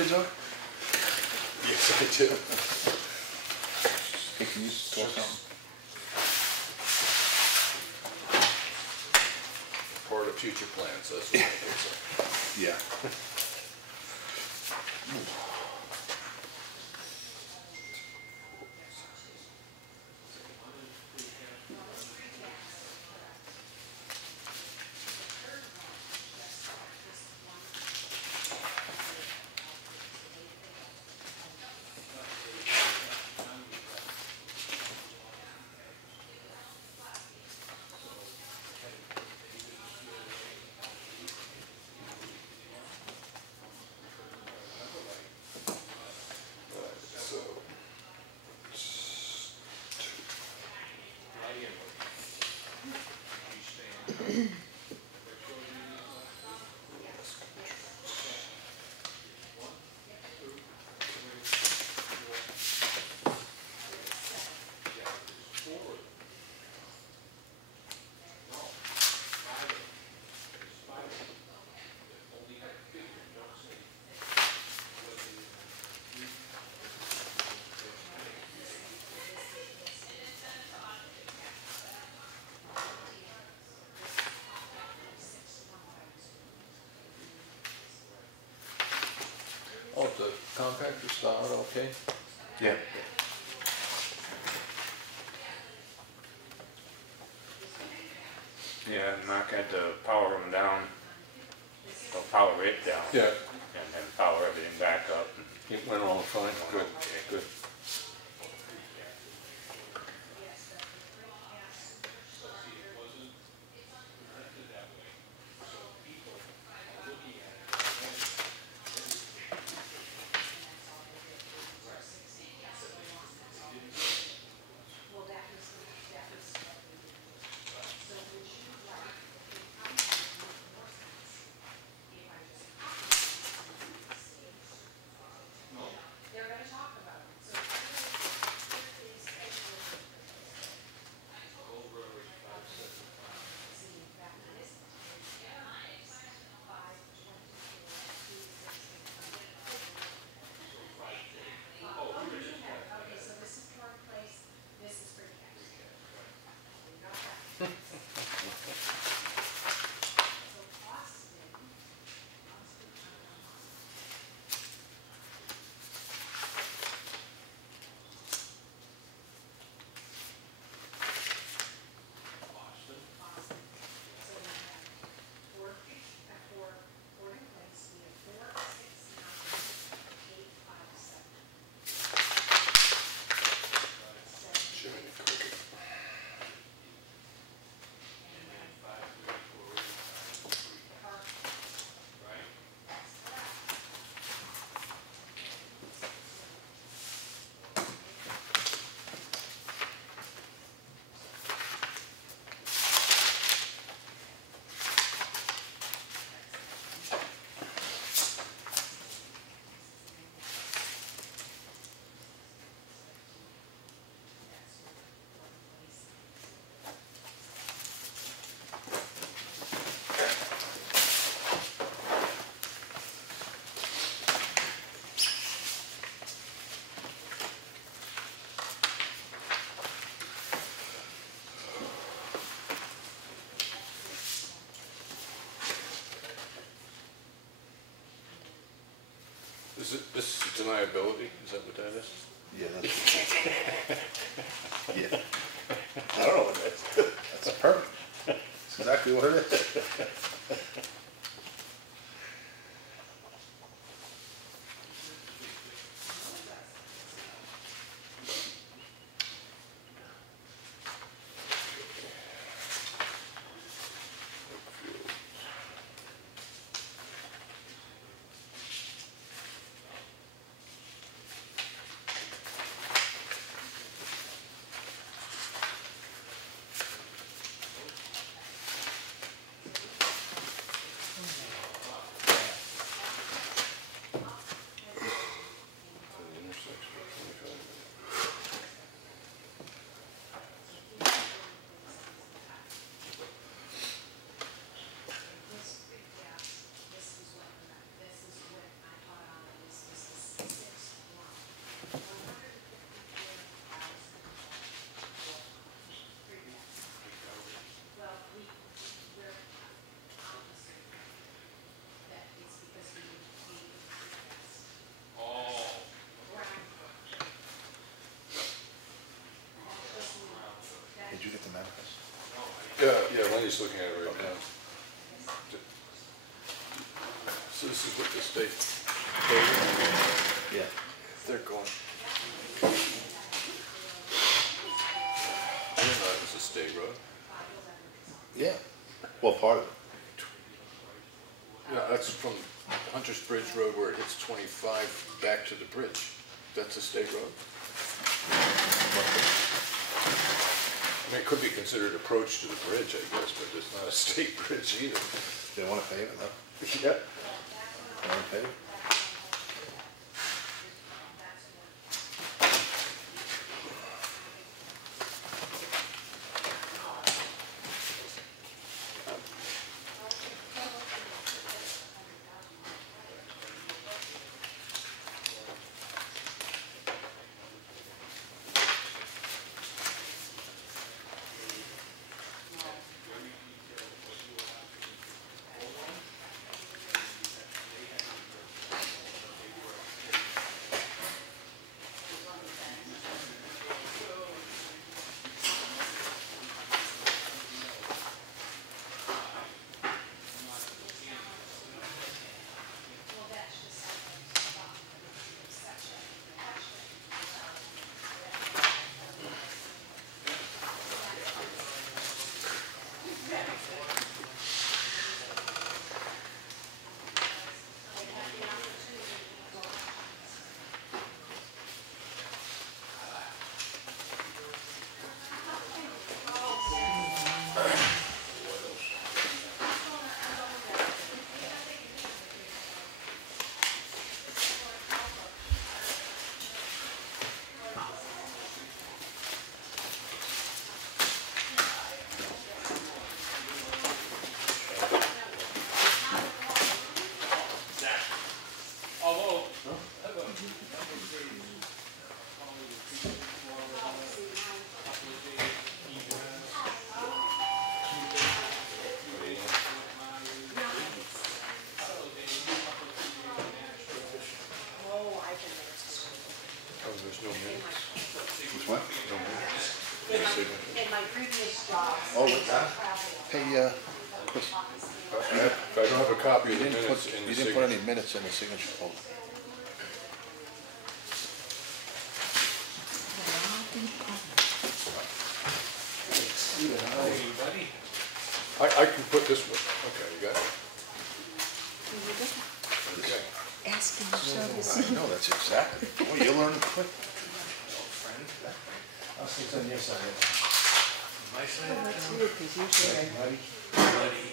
kids are? Yes, I do. They can use it or something. Part of future plans, that's what I say. Yeah. Oh, the contractor started, okay? Yeah. Yeah, Mark had to power them down, or power it down. Yeah. And then power everything back up. And It went all fine, good, good. This is deniability, is that what that is? Yeah, that's yeah. I don't know what that is. That's perfect. That's exactly what it is. just looking at it right now. So this is what the state. Yeah. They're going. I didn't know it was a state road. Yeah. Well, part of it. Yeah, that's from Hunter's Bridge Road where it hits 25 back to the bridge. That's a state road? I mean, it could be considered approach to the bridge, I guess, but it's not a state bridge either. They want to pave it, though. Yeah. They want to pave it. Oh, what's that? Hey, Chris. If I don't have a copy of the minutes in the You didn't put any minutes in the signature folder. I can put this one. Okay, you got it? Okay. Asking service. I know, that's exactly. Oh, you're learning quick. Oh, that's weird, because usually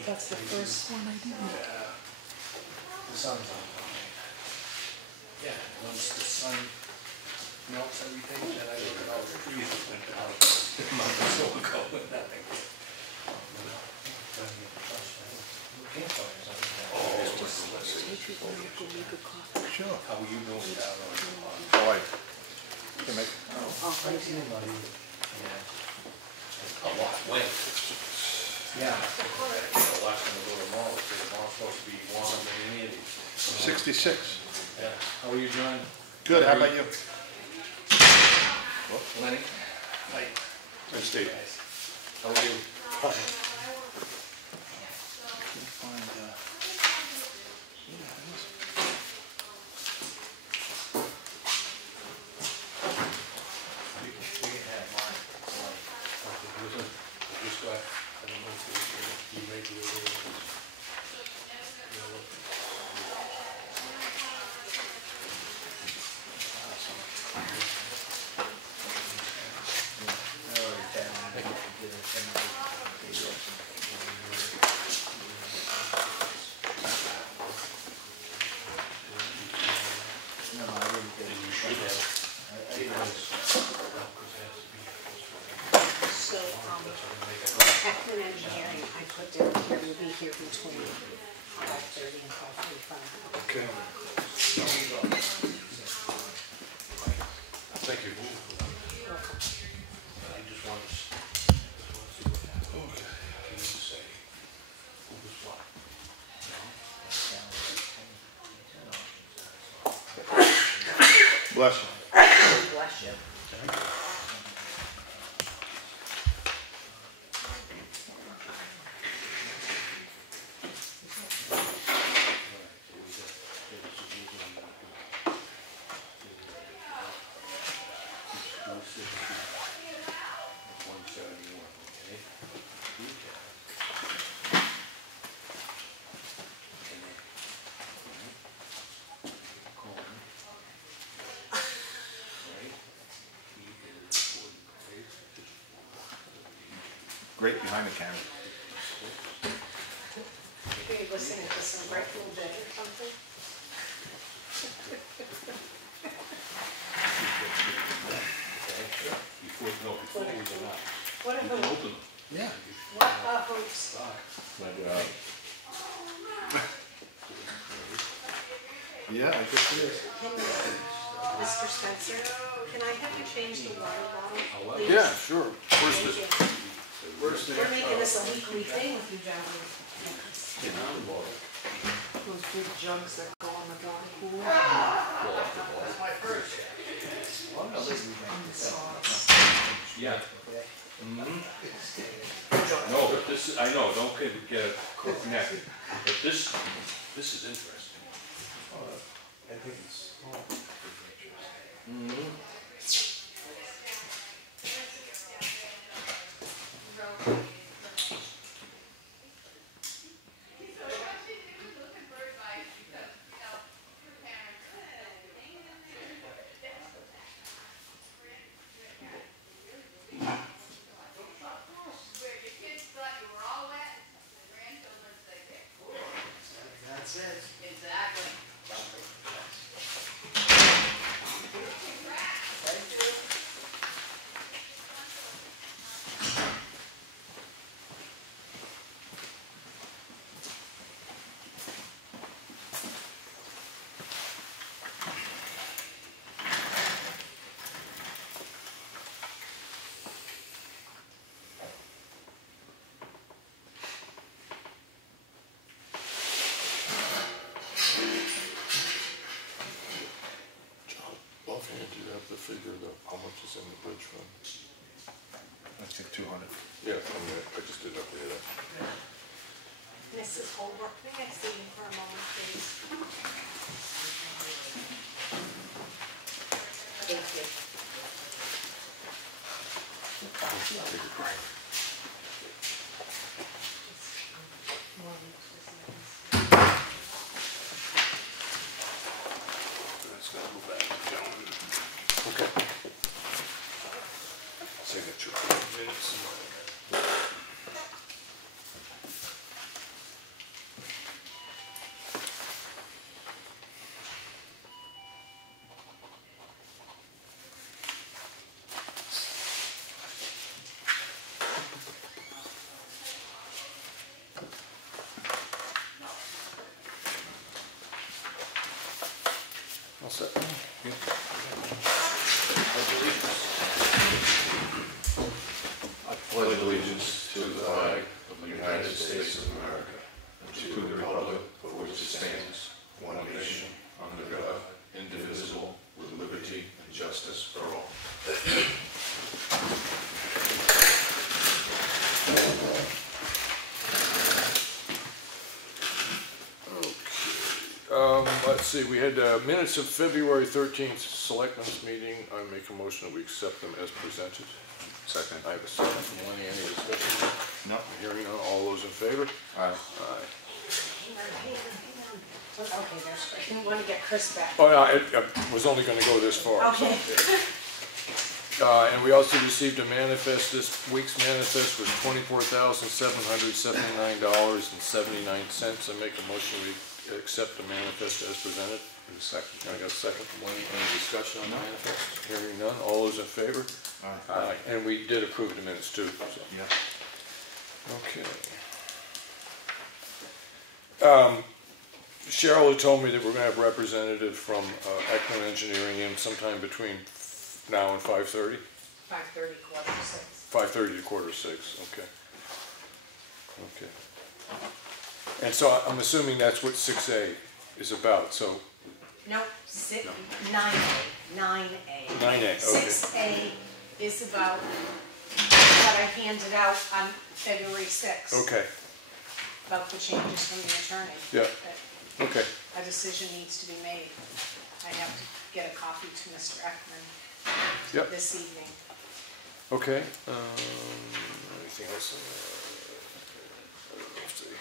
that's the first one I do. The sun's on. Yeah, once the sun melts everything, then I look at all the trees that went down. Months ago with nothing. Campfires on that. Take your local make a coffee. Sure. How are you doing down on? How are you? Can make. Oh, I see. Yeah. A lot went. Yeah. Watching them go to the mall, the mall's supposed to be warmer than any of these. 66. Yeah. How are you, John? Good, how about you? Lenny? Hi. Hey, Steve. How are you? Effingham Engineering, I put down here, we'll be here between 5:30 and 5:45. Okay. Thank you. I just want to see what you need to say. Who was what? Bless you. Bless you. great behind the camera. Maybe you're listening to some Grateful Dead or something? Before we go out. What a hoot. Open them. Yeah. What a hoops. Yeah, I guess it is. Mr. Spencer, can I have you change the water bottle, please? Yeah, sure. Where's Thank the, you. where's the? We're making this a weekly thing with you gentlemen. Those big jugs that go on the water cooler. And the sauce. Yeah. No, but this is, I know, don't get connected, but this is interesting. I think it's small. That's it. Exactly. John, offhand, do you have the figure of how much is in the bridge fund? I think 200. Yeah, I just did not hear that. Mrs. Holbrook, may I see you for a moment, please? Thank you. That's gotta go back to John. Okay. Signature. Minutes. All set. I pledge allegiance to the flag of the United States of America, and to the republic for which it stands, one nation, under God, indivisible, with liberty and justice for all. Let's see, we had minutes of February 13th Selectmen's meeting. I make a motion that we accept them as presented. Second. I have a second from Lenny. Any discussion? No. Hearing none. All those in favor? Aye. Aye. Hang on. Okay, there's, I didn't want to get Chris back. Oh, no, it was only going to go this far. so. Okay. And we also received a manifest. This week's manifest was $24,779.79. I make a motion we accept the manifest as presented. Second. I got a second from Lenny. Any discussion on the manifest? Hearing none. All those in favor? Aye. And we did approve the minutes too. So. Yeah. Okay. Cheryle told me that we're going to have a representative from Effingham Engineering in sometime between now and 5:30. 5:30, 5:45. 5:30 to 5:45. Okay. Okay. And so I'm assuming that's what 6A is about. So Nope, 9A, 9A. 9A. Okay. 6A is about what I handed out on February 6th. Okay. About the changes from the attorney. Yeah. That Okay. a decision needs to be made. I have to get a copy to Mr. Ekman Yep. this evening. Okay. Anything else? Let's see.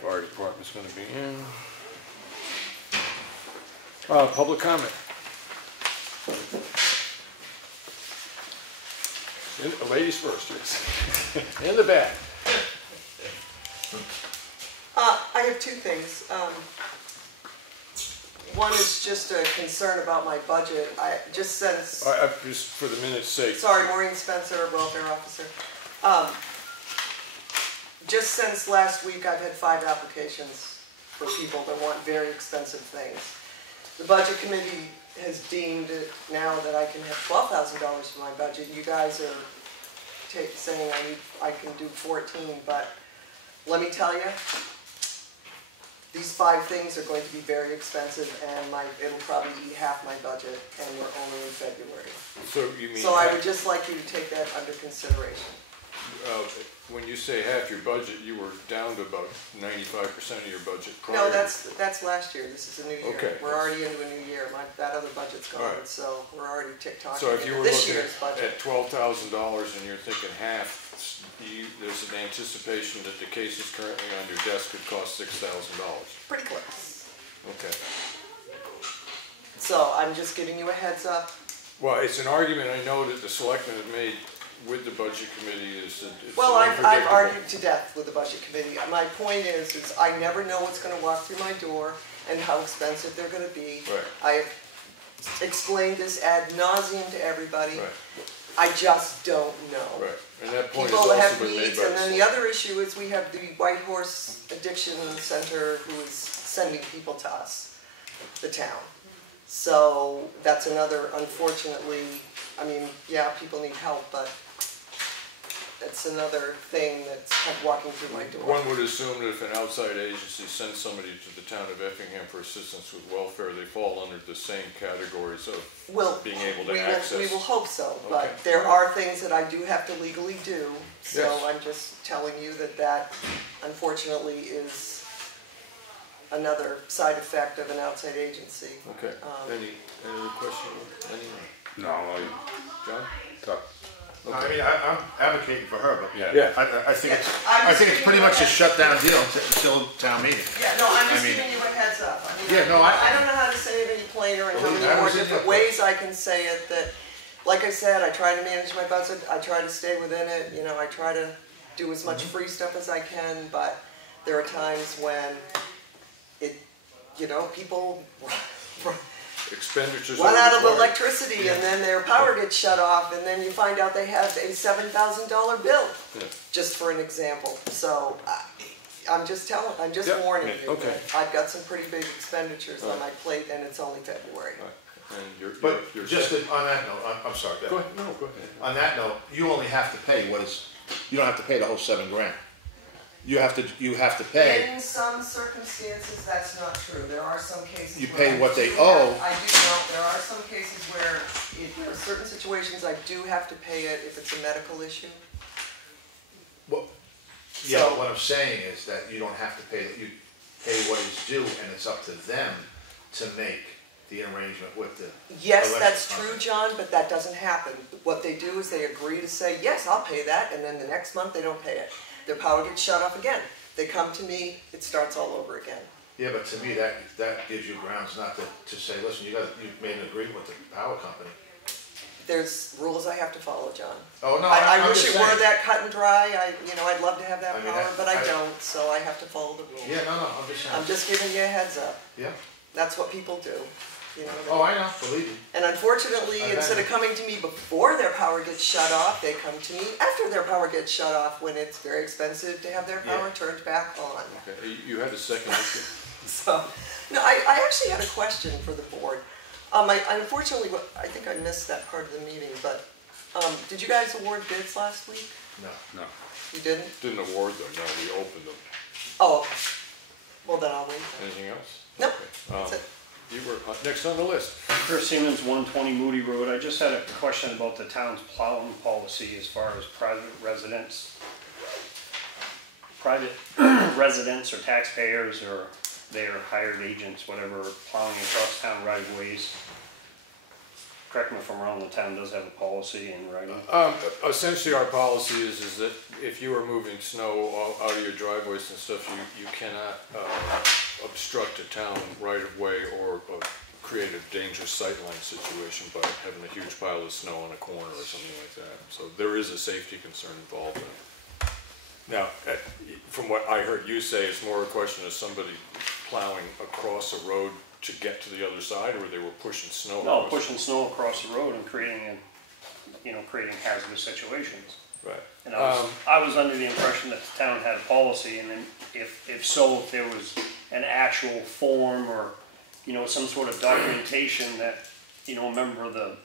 Fire department's going to be in. Public comment. Ladies first, yes. In the back. I have two things. One is just a concern about my budget. Just since, Just for the minute's sake. sorry, Maureen Spencer, welfare officer. Just since last week, I've had 5 applications for people that want very expensive things. The budget committee has deemed it now that I can have $12,000 for my budget. You guys are saying I can do 14, but let me tell you, these 5 things are going to be very expensive, and it'll probably eat half my budget, and we're only in February. So you mean? So I would just like you to take that under consideration. When you say half your budget, you were down to about 95% of your budget prior. No, that's last year. This is a new year. Okay. We're already into a new year. That other budget's gone, Right. so we're already tick-tocking So if you into were this looking year's budget. at $12,000 and you're thinking half, there's an anticipation that the cases currently on your desk could cost $6,000. Pretty close. Okay. So I'm just giving you a heads up. Well, it's an argument I know that the selectmen have made with the budget committee is that it's Well, I've unpredictable. argued to death with the budget committee. My point is I never know what's going to walk through my door and how expensive they're going to be. Right. I have explained this ad nauseum to everybody. Right, I just don't know. right. And that point has People also have been made needs, by and then the select- other issue is we have the White Horse Addiction Center who is sending people to us, the town. So that's another, unfortunately, I mean, yeah, people need help, but that's another thing that's kind of walking through my door. One would assume that if an outside agency sends somebody to the town of Effingham for assistance with welfare, they fall under the same categories of Well, being able to we access. will hope so, Okay. but there are things that I do have to legally do. So Yes. I'm just telling you that unfortunately is another side effect of an outside agency. Okay. Any other questions? Any? No, John? talk. I mean, I'm advocating for her, but Yeah. Yeah. I think it's, I'm I just think it's giving pretty you much a a- shutdown deal until town meeting. Yeah, no, I'm I just mean- giving you a heads up. I mean, Yeah, no, I- don't know how to say it any plainer and how Believe many me, I more was in different your ways I can say it that, like I said, I try to manage my budget, I try to stay within it, you know, I try to do as much free stuff as I can, but there are times when people Expenditures. run are out of required. electricity and then their power gets shut off and then you find out they have a $7,000 bill, Yeah. just for an example. So I'm just Yeah, warning yeah, you okay. that I've got some pretty big expenditures on my plate and it's only February. Right. And you're But just on that note, I'm sorry, Go ahead, no, go ahead. on that note, you only have to pay you don't have to pay the whole $7,000. You have to pay, In some circumstances, that's not true. There are some cases You where pay I what they do owe. have- I do know, there are some cases where, there are certain situations I do have to pay it if it's a medical issue. well, yeah, So- but what I'm saying is that you don't have to pay, you pay what is due and it's up to them to make the arrangement with the Yes, electric that's company. true, John, but that doesn't happen. What they do is they agree to say, yes, I'll pay that, and then the next month they don't pay it. Their power gets shut off again. They come to me, it starts all over again. Yeah, but to me, that gives you grounds not to say, listen, you've made an agreement with the power company. There's rules I have to follow, John. Oh, no, I I'm wish just it were saying. that cut and dry. I'd love to have that I mean, power, but I I- don't, so I have to follow the rules. Yeah, no, I'm just saying. I'm just giving you a heads up. Yeah. That's what people do. You know what I Oh, mean? I know, believe me. And unfortunately, I bet. instead of coming to me before their power gets shut off, they come to me after their power gets shut off when it's very expensive to have their power Yeah. turned back on. Okay, you had a second issue? So, no, I actually had a question for the board. Unfortunately, I think I missed that part of the meeting, but did you guys award bids last week? No. No. You didn't? Didn't award them, no, we opened them. Oh, okay. Well, then I'll wait. Anything else? Nope, Okay. that's it. You were next on the list. Chris Siemens, 120 Moody Road. I just had a question about the town's plowing policy as far as private residents or taxpayers or their hired agents, whatever, plowing across town right of ways. Correct me if I'm wrong, the town does have a policy in writing. Essentially, our policy is that if you are moving snow out of your driveways and stuff, you cannot obstruct a town right of way or create a dangerous sightline situation by having a huge pile of snow on a corner or something like that. So there is a safety concern involved in it. Now, from what I heard you say, it's more a question of somebody plowing across a road to get to the other side, or they were pushing snow? No, across? pushing snow across the road and creating creating hazardous situations. Right. And I was under the impression that the town had a policy, and then if so, if there was an actual form or, some sort of documentation that, a member of the,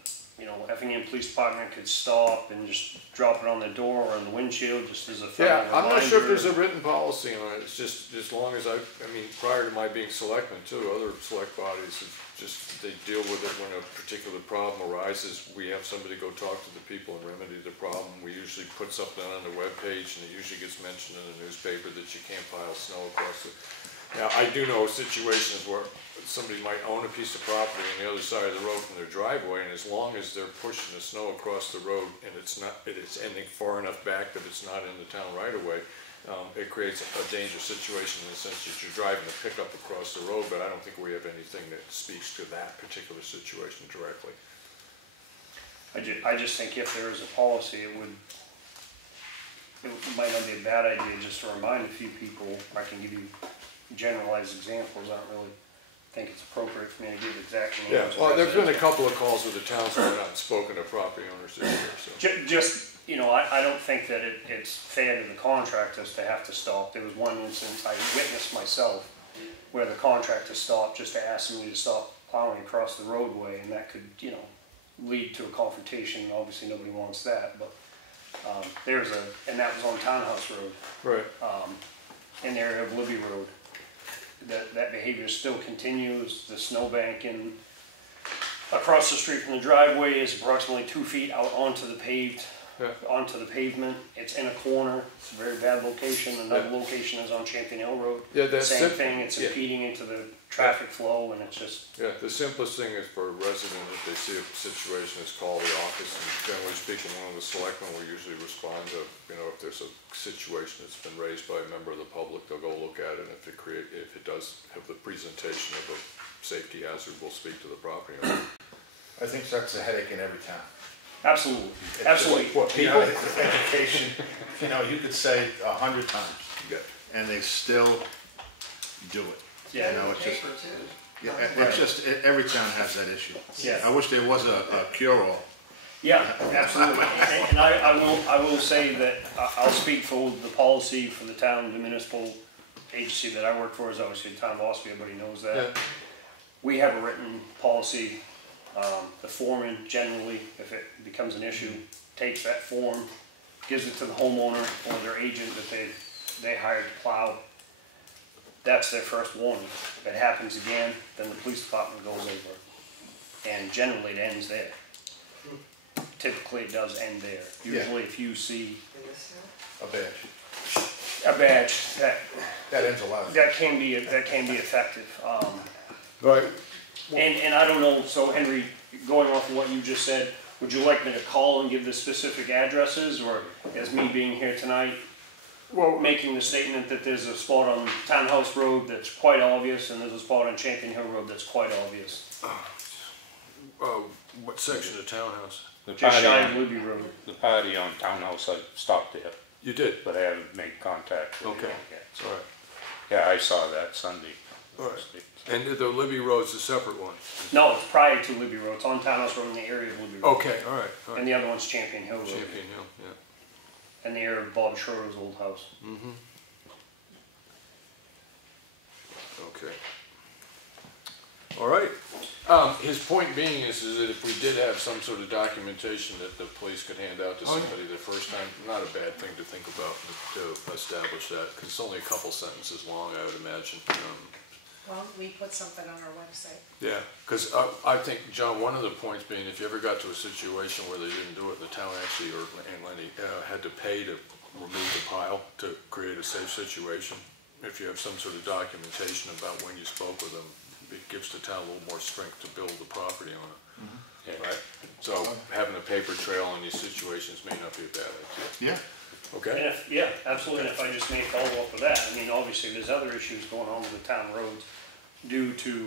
Effingham Police Department could stop and just drop it on the door or in the windshield, just as a friendly Yeah, I'm not sure if reminder. there's a written policy on it. It's just as long as I mean, prior to my being selectman too, other select bodies have they deal with it when a particular problem arises. We have somebody go talk to the people and remedy the problem. We usually put something on the webpage, and it usually gets mentioned in the newspaper that you can't pile snow across it. Now, I do know situations where somebody might own a piece of property on the other side of the road from their driveway, and as long as they're pushing the snow across the road and it's ending far enough back that it's not in the town right away, it creates a dangerous situation in the sense that you're driving a pickup across the road, but I don't think we have anything that speaks to that particular situation directly. I just think if there is a policy, it might not be a bad idea just to remind a few people. I can give you generalized examples. I don't really think it's appropriate for me to give exact names. Yeah, well, there's been a couple of calls with the towns where I've spoken to property owners this year, so. Just, I don't think that it's fair to the contractors to have to stop. There was one instance I witnessed myself where the contractor stopped just to ask me to stop plowing across the roadway, and that could, lead to a confrontation. Obviously, nobody wants that, but and that was on Townhouse Road. Right. In the area of Libby Road. That behavior still continues. The snowbank across the street from the driveway is approximately 2 feet out onto the pavement. It's in a corner. It's a very bad location. Another location is on Champion Hill Road. Yeah, Same thing. It's impeding into the traffic flow, and it's just. Yeah, the simplest thing is for a resident, if they see a situation, is call the office, and generally speaking, one of the selectmen will usually respond to, if there's a situation that's been raised by a member of the public, they'll go look at it, and if it does have the presentation of a safety hazard, we'll speak to the property owner. I think that's a headache in every town. Absolutely. It's Absolutely. What people, education, you could say 100 times, and they still do it. Yeah. It's just, it's just, every town has that issue. Yeah. I wish there was a cure-all. Yeah, absolutely. And I will say that I'll speak for the policy for the town, the municipal agency that I work for is obviously the town of Espie. Everybody knows that. Yeah. We have a written policy. The foreman generally, if it becomes an issue, takes that form, gives it to the homeowner or their agent that they hired to plow. That's their first warning. If it happens again, then the police department goes over. And generally it ends there. Typically it does end there. Usually if you see A badge. That ends a lot. That can be effective. Right. And I don't know, so Henry, going off of what you just said, would you like me to call and give the specific addresses, or as me being here tonight, making the statement that there's a spot on Townhouse Road that's quite obvious, and there's a spot on Champion Hill Road that's quite obvious? What section of Townhouse? Just shy of Libby Road. The party on Townhouse, I stopped there, You did? but I haven't made contact with Okay. them yet. So, All right. yeah, I saw that Sunday. All right. And the Libby Road's a separate one? No, it's prior to Libby Road. It's on Townhouse Road in the area of Libby Road. Okay, all right. And the other one's Champion Hill Road. Champion Hill, yeah. In the area of Bob Schroeder's old house. Mm-hmm. Okay. All right. His point being is that if we did have some sort of documentation that the police could hand out to somebody the first time, not a bad thing to think about to establish that, because it's only a couple sentences long, I would imagine. Well, we put something on our website. Yeah, because I think, John, one of the points being, if you ever got to a situation where they didn't do it, the town actually, or Lenny, had to pay to remove the pile to create a safe situation. If you have some sort of documentation about when you spoke with them, it gives the town a little more strength to build the property on it. Mm-hmm. Yeah. Right? So having a paper trail on these situations may not be a bad idea. Yeah. Okay? Yeah, absolutely. And if I just may follow up with that, I mean, obviously there's other issues going on with the town roads due to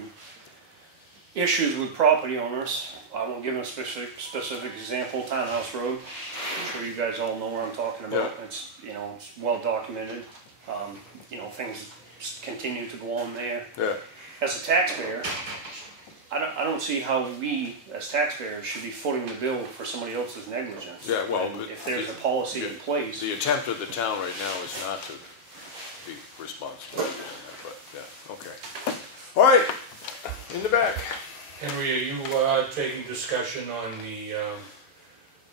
issues with property owners. I won't give a specific example, Townhouse Road. I'm sure you guys all know where I'm talking about. Yeah. It's, you know, it's well documented. You know, things continue to go on there. Yeah. As a taxpayer, I don't see how we, as taxpayers, should be footing the bill for somebody else's negligence. Yeah, well, And but if there's a policy in place. The attempt of the town right now is not to be responsible for that, but, yeah, okay. All right, in the back. Henry, are you taking discussion on the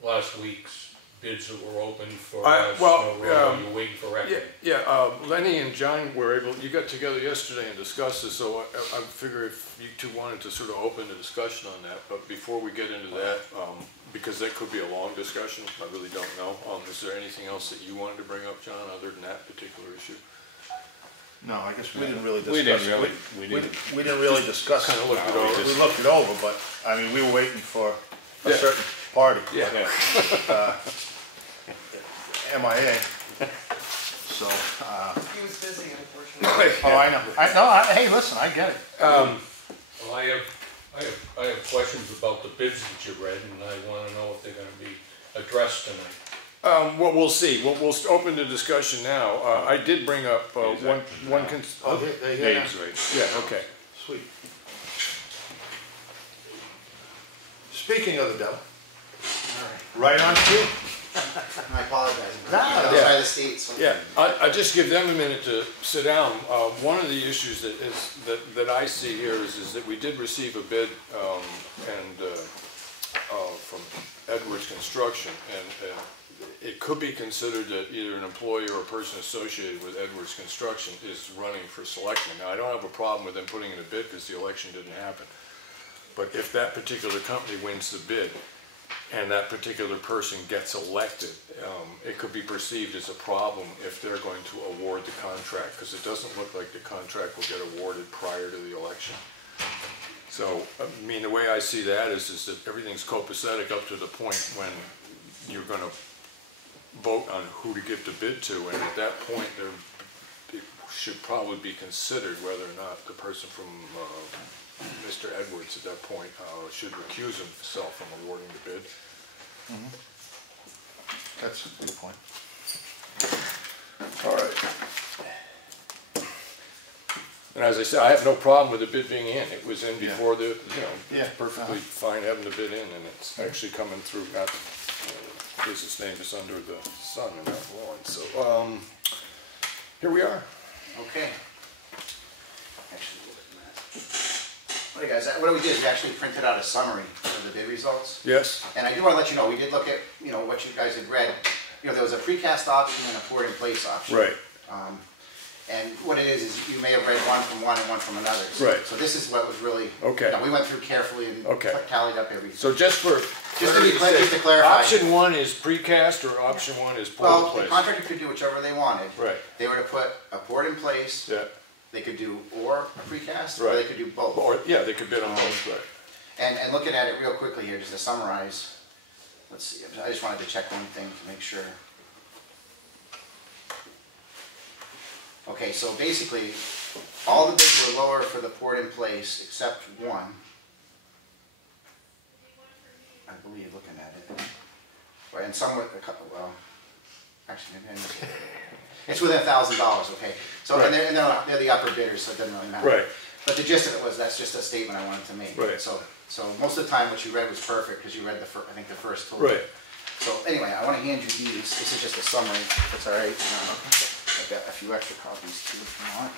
last week's bids that were open for Snow Road? Are you waiting for record? Yeah, Lenny and John were able, you got together yesterday and discussed this, so I figure if you two wanted to sort of open the discussion on that, but before we get into that, because that could be a long discussion, I really don't know. Is there anything else that you wanted to bring up, John, other than that particular issue? No, I guess we didn't really discuss. We didn't We didn't really discuss. Kind of looked it over. We looked it over, but, I mean, we were waiting for a Yeah. certain party. Yeah. MIA. So, He was busy, unfortunately. oh, I know. Hey, listen, I get it. Well, I have questions about the bids that you read, and I want to know if they're going to be addressed tonight. Well, we'll see. We'll open the discussion now. I did bring up one. Dave's right. Yeah. Okay. Sweet. Speaking of the devil, right on cue. I apologize. No, I'm yeah. outside the state, so. Yeah, I just give them a minute to sit down. One of the issues that I see here is that we did receive a bid from Edwards Construction, and it could be considered that either an employee or a person associated with Edwards Construction is running for selectman. Now, I don't have a problem with them putting in a bid because the election didn't happen. But if that particular company wins the bid, and that particular person gets elected, it could be perceived as a problem if they're going to award the contract, because it doesn't look like the contract will get awarded prior to the election. So, I mean, the way I see that is that everything's copacetic up to the point when you're going to vote on who to give the bid to, and at that point, it should probably be considered whether or not the person from Mr. Edwards at that point should recuse himself from awarding the bid. Mm-hmm. That's a good point. All right. And as I said, I have no problem with the bid being in. It was in before the, it's perfectly fine having the bid in, and it's actually coming through, not, business name is under the sun and not blowing. So, here we are. Okay. Actually, all right, guys, what we did is we actually printed out a summary of the bid results. Yes. And I do want to let you know, we did look at, what you guys had read. There was a precast option and a poured-in-place option. Right. And what it is you may have read one from one and one from another. Right. So this is what was really, Okay. We went through carefully and tallied up everything. So just to clarify. Option one is precast or option one is poured in Well, place? the contractor could do whichever they wanted. Right. They were to put a poured in place. Yeah. They could do or a precast, or Right. they could do both. Or, yeah, they could bid on both, right. And looking at it real quickly here, just to summarize, let's see, I just wanted to check one thing to make sure. Okay, so basically, all the bids were lower for the poured in place except one. I believe, looking at it. Right, and some were a couple, well, actually, maybe I missed it. It's within $1,000, okay. So, Right. and they're the upper bidders, so it doesn't really matter. Right. But the gist of it was, that's just a statement I wanted to make. Right. So most of the time what you read was perfect, because you read I think the first total. Right. So anyway, I want to hand you these. This is just a summary, if it's all right. I've got a few extra copies too, if you want.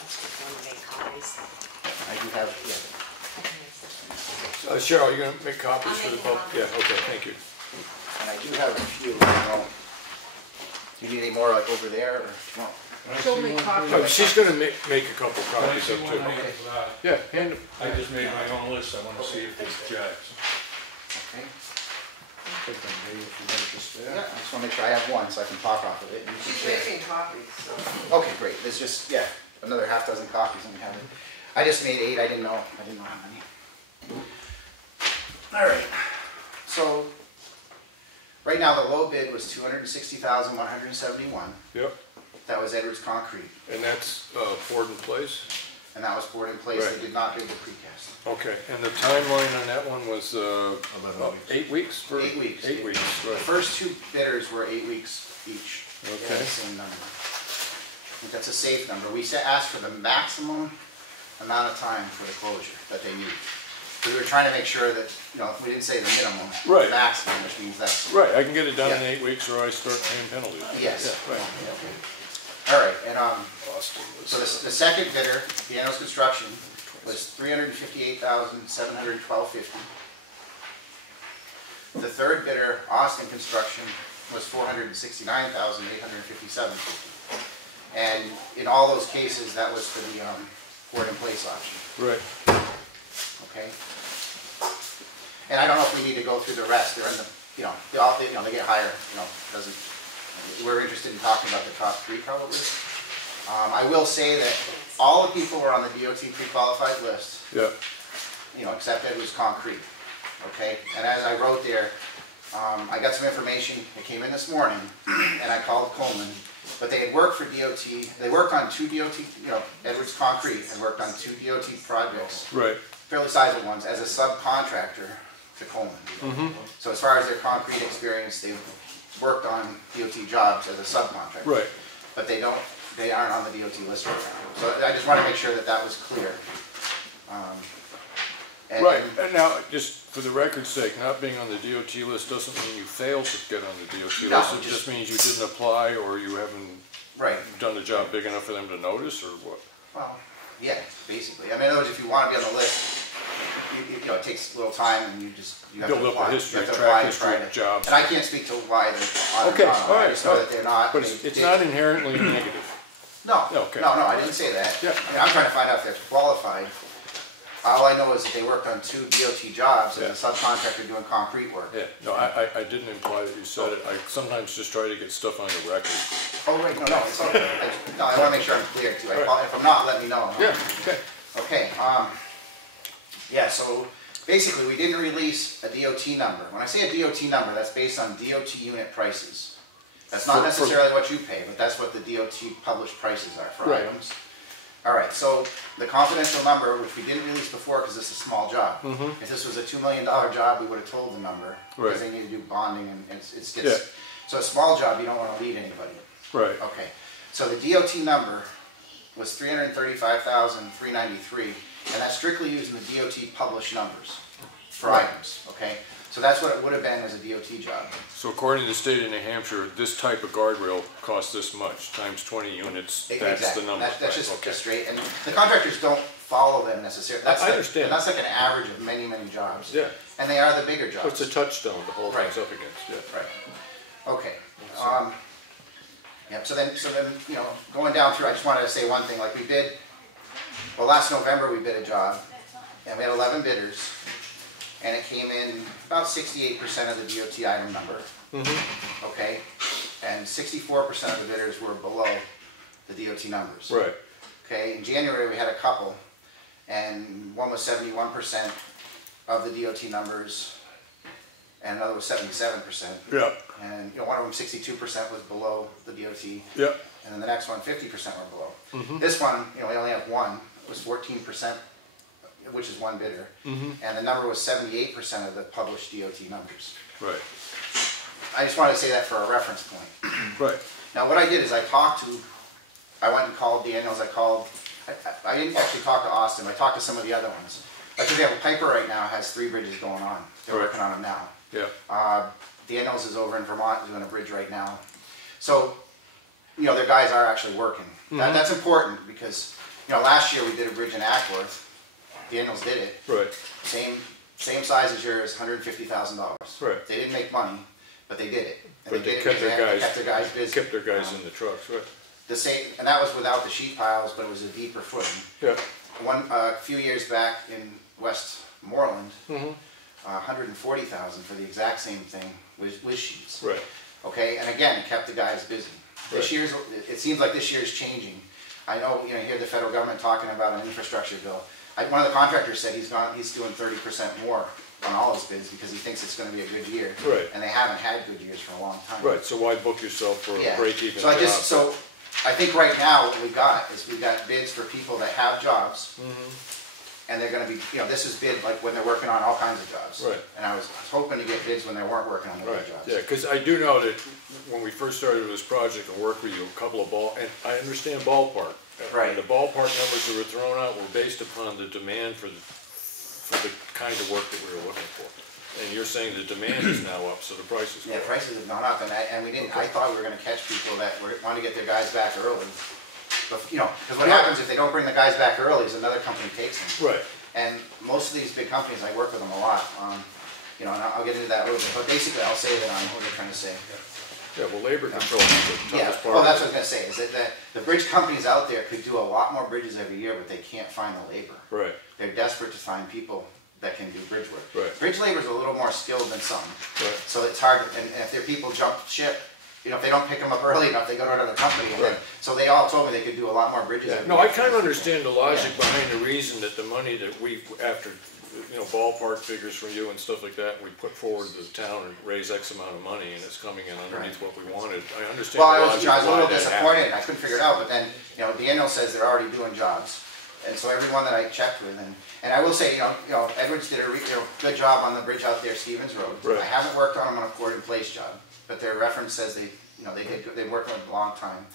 Let's just want to make copies. I do have, yeah. Cheryl, you gonna make copies I'll for the make vote? copies. Yeah, okay, thank you. And I do have a few, you need any more like over there, or you want? She'll make copies. Oh, she's gonna make a couple Can I copies see of one? too. Yeah, hand them. I just made my own list, I want to see if it's jacks. Okay. If you want just Yeah, I just want to make sure I have one, so I can talk off of it. And you can She's share. making copies, so. Okay, great. There's just, another half dozen copies and we have it. I just made 8. I didn't know how many. All right. So right now the low bid was $260,171. Yep, That was Edwards Concrete. and that's poured in place? and that was poured in place. They did not bid the precast. Okay, and the timeline on that one was, 8 weeks for? 8 weeks. 8 weeks, The right. first two bidders were 8 weeks each. Okay. They had the same number. I think that's a safe number. We asked for the maximum amount of time for the closure that they need. We were trying to make sure that, you know, we didn't say the minimum, Right. the maximum, which means that's. Right, I can get it done in Yeah. 8 weeks or I start paying penalties. Yes. Yeah, right. Yeah, okay. All right, and so the second bidder, Daniels Construction, was $358,712.50. The third bidder, Austin Construction, was $469,857.50. And in all those cases, that was for the poured in place option. Right. Okay. And I don't know if we need to go through the rest. They're in the, they get higher. We're interested in talking about the top three probably. I will say that all the people were on the DOT pre-qualified list. Yeah. Except that it was concrete. Okay. And as I wrote there, I got some information that came in this morning, and I called Coleman. But they had worked for DOT. They worked on 2 DOT, Edwards Concrete, and worked on 2 DOT projects. Right. Fairly sizable ones as a subcontractor to Coleman. Mm-hmm. So as far as their concrete experience, they've worked on DOT jobs as a subcontractor. Right. But they aren't on the DOT list right now. So I just want to make sure that that was clear. Right, and now, just for the record's sake, not being on the DOT list doesn't mean you failed to get on the DOT No, list. It just means you didn't apply or you haven't done the job big enough for them to notice, or what? Well, yeah, basically. I mean, in other words, if you want to be on the list, it takes a little time, and you have Build to up apply. a history, You have to track apply and history try of to- jobs. And I can't speak to why they're on Okay, or not. all right. I just know that they're not. But it's not inherently negative. No, Okay. no, I didn't say that. Yeah. I mean, I'm trying to find out if they're qualified. All I know is that they worked on 2 DOT jobs as a subcontractor doing concrete work. Yeah, no, I didn't imply that you said it. I sometimes just try to get stuff on the record. Oh, right, no, it's okay. I want to make sure I'm clear too. If I'm not, let me know. Yeah, okay. Okay, yeah, so basically we didn't release a DOT number. When I say a DOT number, that's based on DOT unit prices. That's not necessarily what you pay, but that's what the DOT published prices are for items. All right, so the confidential number, which we didn't release before because it's a small job. If this was a $2 million job, we would have told the number because they need to do bonding and so a small job, you don't want to lead anybody. Right. Okay, so the DOT number was $335,393, and that's strictly using the DOT published numbers for items. Okay, so that's what it would have been as a DOT job. So according to the state of New Hampshire, this type of guardrail costs this much, times 20 units, that's the number. That's just straight, and the contractors don't follow them necessarily. That's I understand. And that's like an average of many, many jobs. Yeah. And they are the bigger jobs. It's a touchstone to hold things up against, yeah. Right. Okay. So then, going down through, I just wanted to say one thing. Like last November we bid a job, and we had 11 bidders, and it came in about 68% of the DOT item number. Okay, and 64% of the bidders were below the DOT numbers. Right. Okay. In January we had a couple, and one was 71% of the DOT numbers, and another was 77%. Yeah. And one of them, 62%, was below the DOT. Yeah. And then the next one, 50% were below. This one, we only have one. It was 14%, which is one bidder. And the number was 78% of the published DOT numbers. Right. I just wanted to say that for a reference point. Right. Now what I did is I went and called Daniels. I didn't actually talk to Austin. I talked to some of the other ones. Like for example, Piper right now has 3 bridges going on. They're working on them now. Yeah. Daniels is over in Vermont doing a bridge right now. So, their guys are actually working. That's important because, last year we did a bridge in Ackworth. Daniels did it. Right. Same size as yours, $150,000. Right. They didn't make money, but they did it. And But they kept their guys busy. Kept their guys in the trucks, right? The same, and that was without the sheet piles, but it was a deeper footing. Yeah. A few years back in Westmoreland, $140,000 for the exact same thing with sheets. Right. Okay, and again, it kept the guys busy. This Right. it seems like this year's changing. I know, you hear the federal government talking about an infrastructure bill. One of the contractors said he's doing 30% more on all his bids because he thinks it's going to be a good year. Right. And they haven't had good years for a long time. Right, so why book yourself for a break-even So job? I think right now what we got is we got bids for people that have jobs. And they're gonna be, you know, this is bid like when they're working on all kinds of jobs. Right. And I was hoping to get bids when they weren't working on the Right, big jobs. yeah, because I do know that when we first started this project and worked with you, a couple of and I understand ballpark. Right. And the ballpark numbers that were thrown out were based upon the demand for the kind of work that we were looking for. And you're saying the demand is now up, so the prices. Yeah, prices have gone up, and we didn't, I thought we were gonna catch people that wanted to get their guys back early. But, you know, because what happens if they don't bring the guys back early is another company takes them. Right. And most of these big companies, I work with them a lot, you know, and I'll get into that a little bit, but basically I'll say that what they're trying to say. Yeah, well, labor control is the Yeah, toughest part. well, that's what I was gonna say, is that the bridge companies out there could do a lot more bridges every year, but they can't find the labor. Right. They're desperate to find people that can do bridge work. Right. Bridge labor is a little more skilled than some, Right. so it's hard, and if their people jump ship, you know, if they don't pick them up early enough, they go to another company, and then, Right. so they all told me they could do a lot more bridges. every No, year. I kind of understand the logic behind the reason that the money that we, after, you know, ballpark figures from you and stuff like that, we put forward to the town and raise X amount of money and it's coming in underneath what we wanted. I understand Well, the I was logic a little why that disappointed, happened. and I couldn't figure it out, but then, you know, Daniel says they're already doing jobs. And so everyone that I checked with, and I will say, you know, Edwards did a good job on the bridge out there, Stevens Road. Right. I haven't worked on them on a poured-in-place job, but their reference says they worked on it a long time.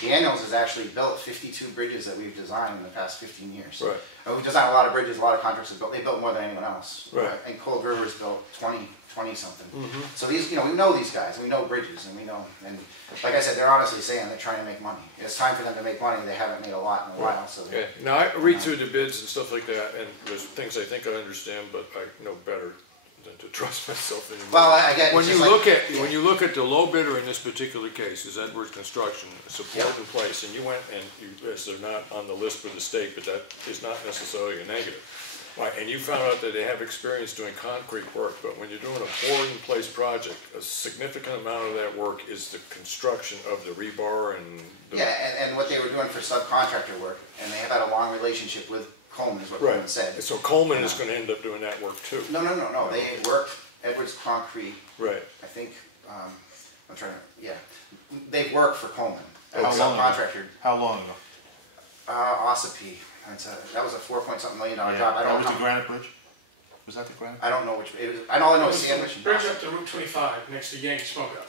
Daniels has actually built 52 bridges that we've designed in the past 15 years. Right. And we've designed a lot of bridges, a lot of contractors have built, they built more than anyone else. Right. And Cold River's built 20 something. So these, you know, we know these guys, and we know bridges, and we know, and like I said, they're honestly saying they're trying to make money. It's time for them to make money, they haven't made a lot in a while, so. Okay, now I read through the bids and stuff like that, and there's things I think I understand, but I know better than to trust myself anymore. Well, I get. When you look at the low bidder in this particular case, is Edwards Construction, support in place, and you went and yes, they're not on the list for the state, but that is not necessarily a negative. Right, and you found out that they have experience doing concrete work, but when you're doing a poured-in-place project, a significant amount of that work is the construction of the rebar and. Yeah, and what they were doing for subcontractor work, and they have had a long relationship with Coleman, is what Right. Coleman said. So Coleman is going to end up doing that work too. No, they had worked Edwards Concrete. Right. I think, I'm trying to, yeah. They've worked for Coleman, as a How long ago? subcontractor. How long ago? Ossipee, that was a $4-point-something million job. I That don't was know. the granite bridge? Was that the granite? I don't know which, all I know is Sandwich and Bridge Ossipee. up to Route 25, next to Yankee Smokeout.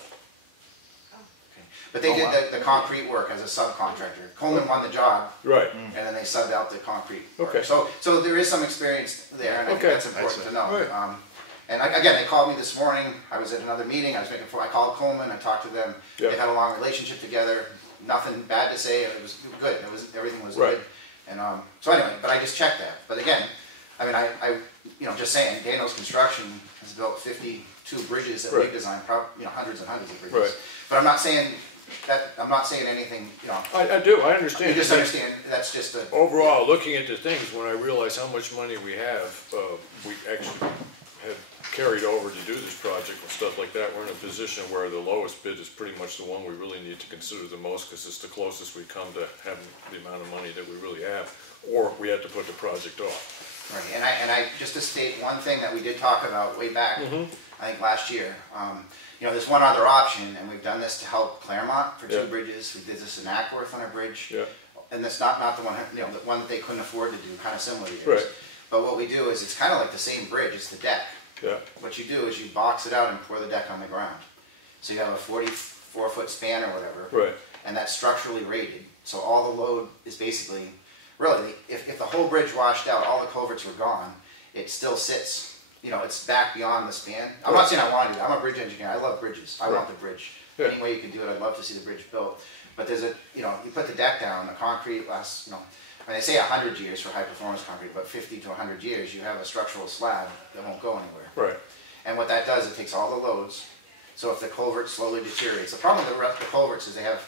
But they Oh, did wow. the concrete work as a subcontractor. Coleman won the job, Right. and then they subbed out the concrete work. Okay. So there is some experience there, and I think Okay. that's important to know. Right. Again, they called me this morning, I was at another meeting, I called Coleman, I talked to them, Yeah. they've had a long relationship together, nothing bad to say, it was good, everything was Right. good. And, so anyway, but I just checked that, but again, I mean, just saying, Daniels Construction has built 52 bridges that Right. we've designed, hundreds and hundreds of bridges. Right. But I'm not saying anything, I do, I understand. you just understand, that's just a. Overall, looking at the things, when I realize how much money we have actually have carried over to do this project and stuff like that, we're in a position where the lowest bid is pretty much the one we really need to consider the most, because it's the closest we come to having the amount of money that we really have, or we have to put the project off. Right, and I just to state one thing that we did talk about way back, I think last year. There's one other option, and we've done this to help Claremont for 2 Yeah. bridges. We did this in Ackworth on a bridge, Yeah. and that's not the one, the one that they couldn't afford to do, kind of similar to yours. Right. But what we do is it's kind of like the same bridge. It's the deck. Yeah. What you do is you box it out and pour the deck on the ground. So you have a 44-foot span or whatever, Right. and that's structurally rated. So all the load is basically, really, if the whole bridge washed out, all the culverts were gone, it still sits, it's back beyond the span. I'm not saying I want to do that. I'm a bridge engineer. I love bridges. I want the bridge. Yeah. Any way you can do it, I'd love to see the bridge built. But there's you put the deck down, the concrete lasts, they say 100 years for high performance concrete, but 50 to 100 years, you have a structural slab that won't go anywhere. Right. And what that does, it takes all the loads. So if the culvert slowly deteriorates, the problem with the culverts is the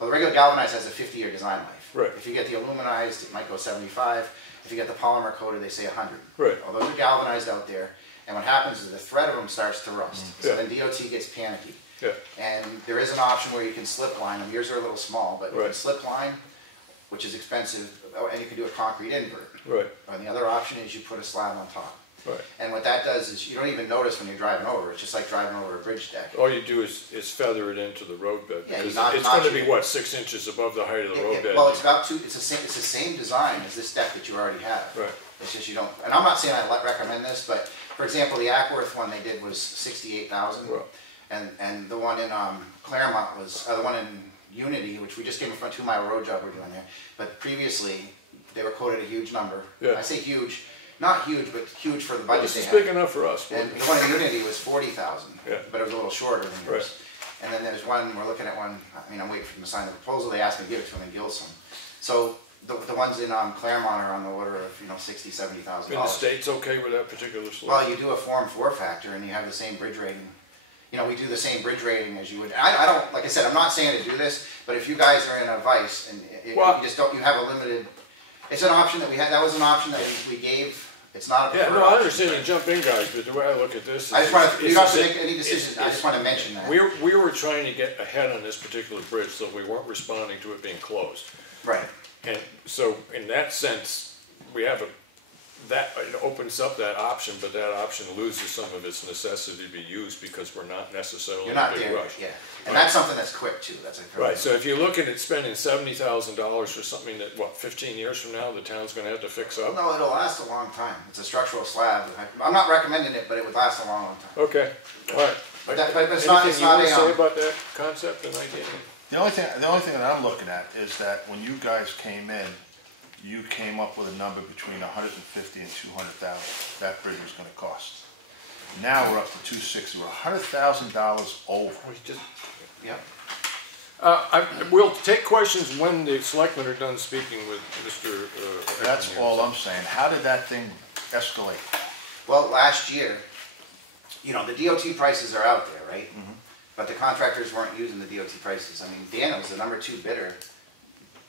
regular galvanized has a 50-year design life. Right. If you get the aluminized, it might go 75. If you get the polymer coated, they say 100. Right. Well, those are galvanized out there, and what happens is the thread of them starts to rust. So Yeah. then DOT gets panicky. Yeah. And there is an option where you can slip line them. Yours are a little small, but you can Right. slip line, which is expensive, and you can do a concrete invert. Right. And the other option is you put a slab on top. Right. And what that does is you don't even notice when you're driving over. It's just like driving over a bridge deck. All you do is feather it into the roadbed, Yeah, because you it's going to be, what, 6 inches above the height of the roadbed? Well, it's about it's the same design as this deck that you already have. Right. It's just you don't, and I'm not saying I recommend this, but for example, the Ackworth one they did was 68,000. Well. And the one in Claremont was, the one in Unity, which we just came from a 2-mile road job we're doing there. But previously, they were quoted a huge number. Yeah. I say huge, not huge, but huge for the budget This they is had. big enough for us. And the one in Unity was 40,000, Yeah. but it was a little shorter than yours. Right. And then there's one, we're looking at one, I mean, I'm waiting for them to sign the proposal, they asked me to give it to them in Gilson. So the ones in Claremont are on the order of, $60,000, $70,000. And the state's okay with that particular slope? Well, you do a Form 4 factor and you have the same bridge rating. We do the same bridge rating as you would. I don't, like I said, I'm not saying to do this, but if you guys are in a vice and you just don't, you have a limited, it's an option that we had, that was an option that we gave. It's not a preferred I option. understand you jump in, guys, but the way I look at this is... I just want to, you don't have to make any decisions, I just want to mention that. We were trying to get ahead on this particular bridge, so we weren't responding to it being closed. Right. And so, in that sense, we have that it opens up that option, but that option loses some of its necessity to be used because we're not necessarily You're not in a big there, rush. yeah. And that's something that's quick too, that's a Right, so if you're looking at spending $70,000 for something that, 15 years from now, the town's gonna have to fix up? No, it'll last a long time. It's a structural slab. I'm not recommending it, but it would last a long, long time. Okay, all right. But it's not Anything you want to a, say about that concept, and idea? The only thing that I'm looking at is that when you guys came in, you came up with a number between 150 and 200,000 that bridge was going to cost. Now we're up to 260. We're $100,000 over. yeah. We'll take questions when the selectmen are done speaking with Mr. That's all I'm saying. How did that thing escalate? Well, last year, the DOT prices are out there, right? Mm-hmm. But the contractors weren't using the DOT prices. I mean, Daniels, the number 2 bidder,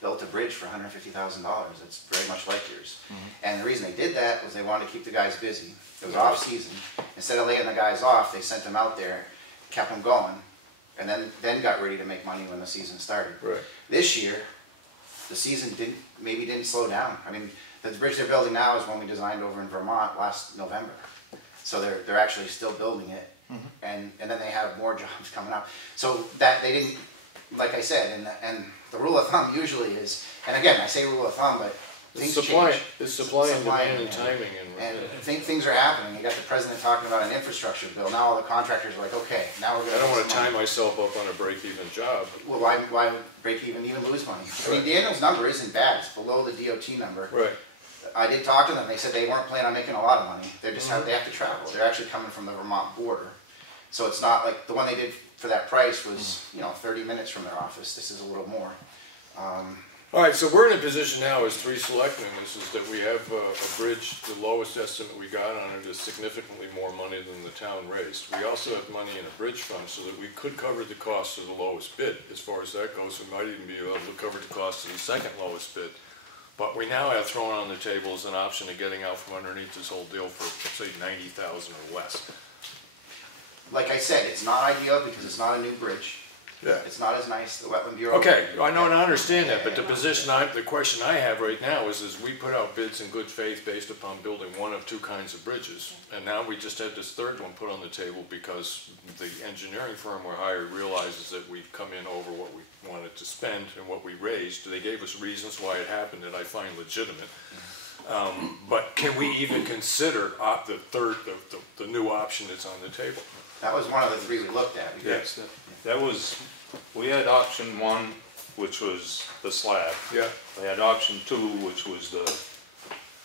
built a bridge for $150,000. It's very much like yours. Mm-hmm. And the reason they did that was they wanted to keep the guys busy. It was off season. Instead of laying the guys off, they sent them out there, kept them going, and then got ready to make money when the season started. Right. This year, the season didn't slow down. I mean, the bridge they're building now is one we designed over in Vermont last November. So they're actually still building it, mm-hmm. and then they have more jobs coming up. So that they didn't, like I said, and the rule of thumb usually is, and again I say rule of thumb, but things change. It's supply and demand and timing, and things are happening. You got the president talking about an infrastructure bill. Now all the contractors are like, okay, now we're going to. I don't want to tie myself up on a break-even job. Well, why break even lose money? I mean, Daniel's number isn't bad. It's below the DOT number. Right. I did talk to them. They said they weren't planning on making a lot of money. They just they have to travel. They're actually coming from the Vermont border, so it's not like the one they did for that price was 30 minutes from their office. This is a little more. All right, so we're in a position now as 3 selectmen. This is that we have a bridge. The lowest estimate we got on it is significantly more money than the town raised. We also have money in a bridge fund so that we could cover the cost of the lowest bid. As far as that goes, we might even be able to cover the cost of the second lowest bid. But we now have thrown on the table as an option of getting out from underneath this whole deal for, say, 90,000 or less. Like I said, it's not ideal because it's not a new bridge. Yeah. It's not as nice. The Wetland Bureau. Okay, I know and I understand that, but the question I have right now is we put out bids in good faith based upon building one of 2 kinds of bridges, and now we just had this third one put on the table because the engineering firm we hired realizes that we've come in over what we wanted to spend and what we raised. They gave us reasons why it happened that I find legitimate. But can we even consider the new option that's on the table? That was one of the 3 we looked at. Yes, we had option 1, which was the slab. Yeah. We had option 2, which was the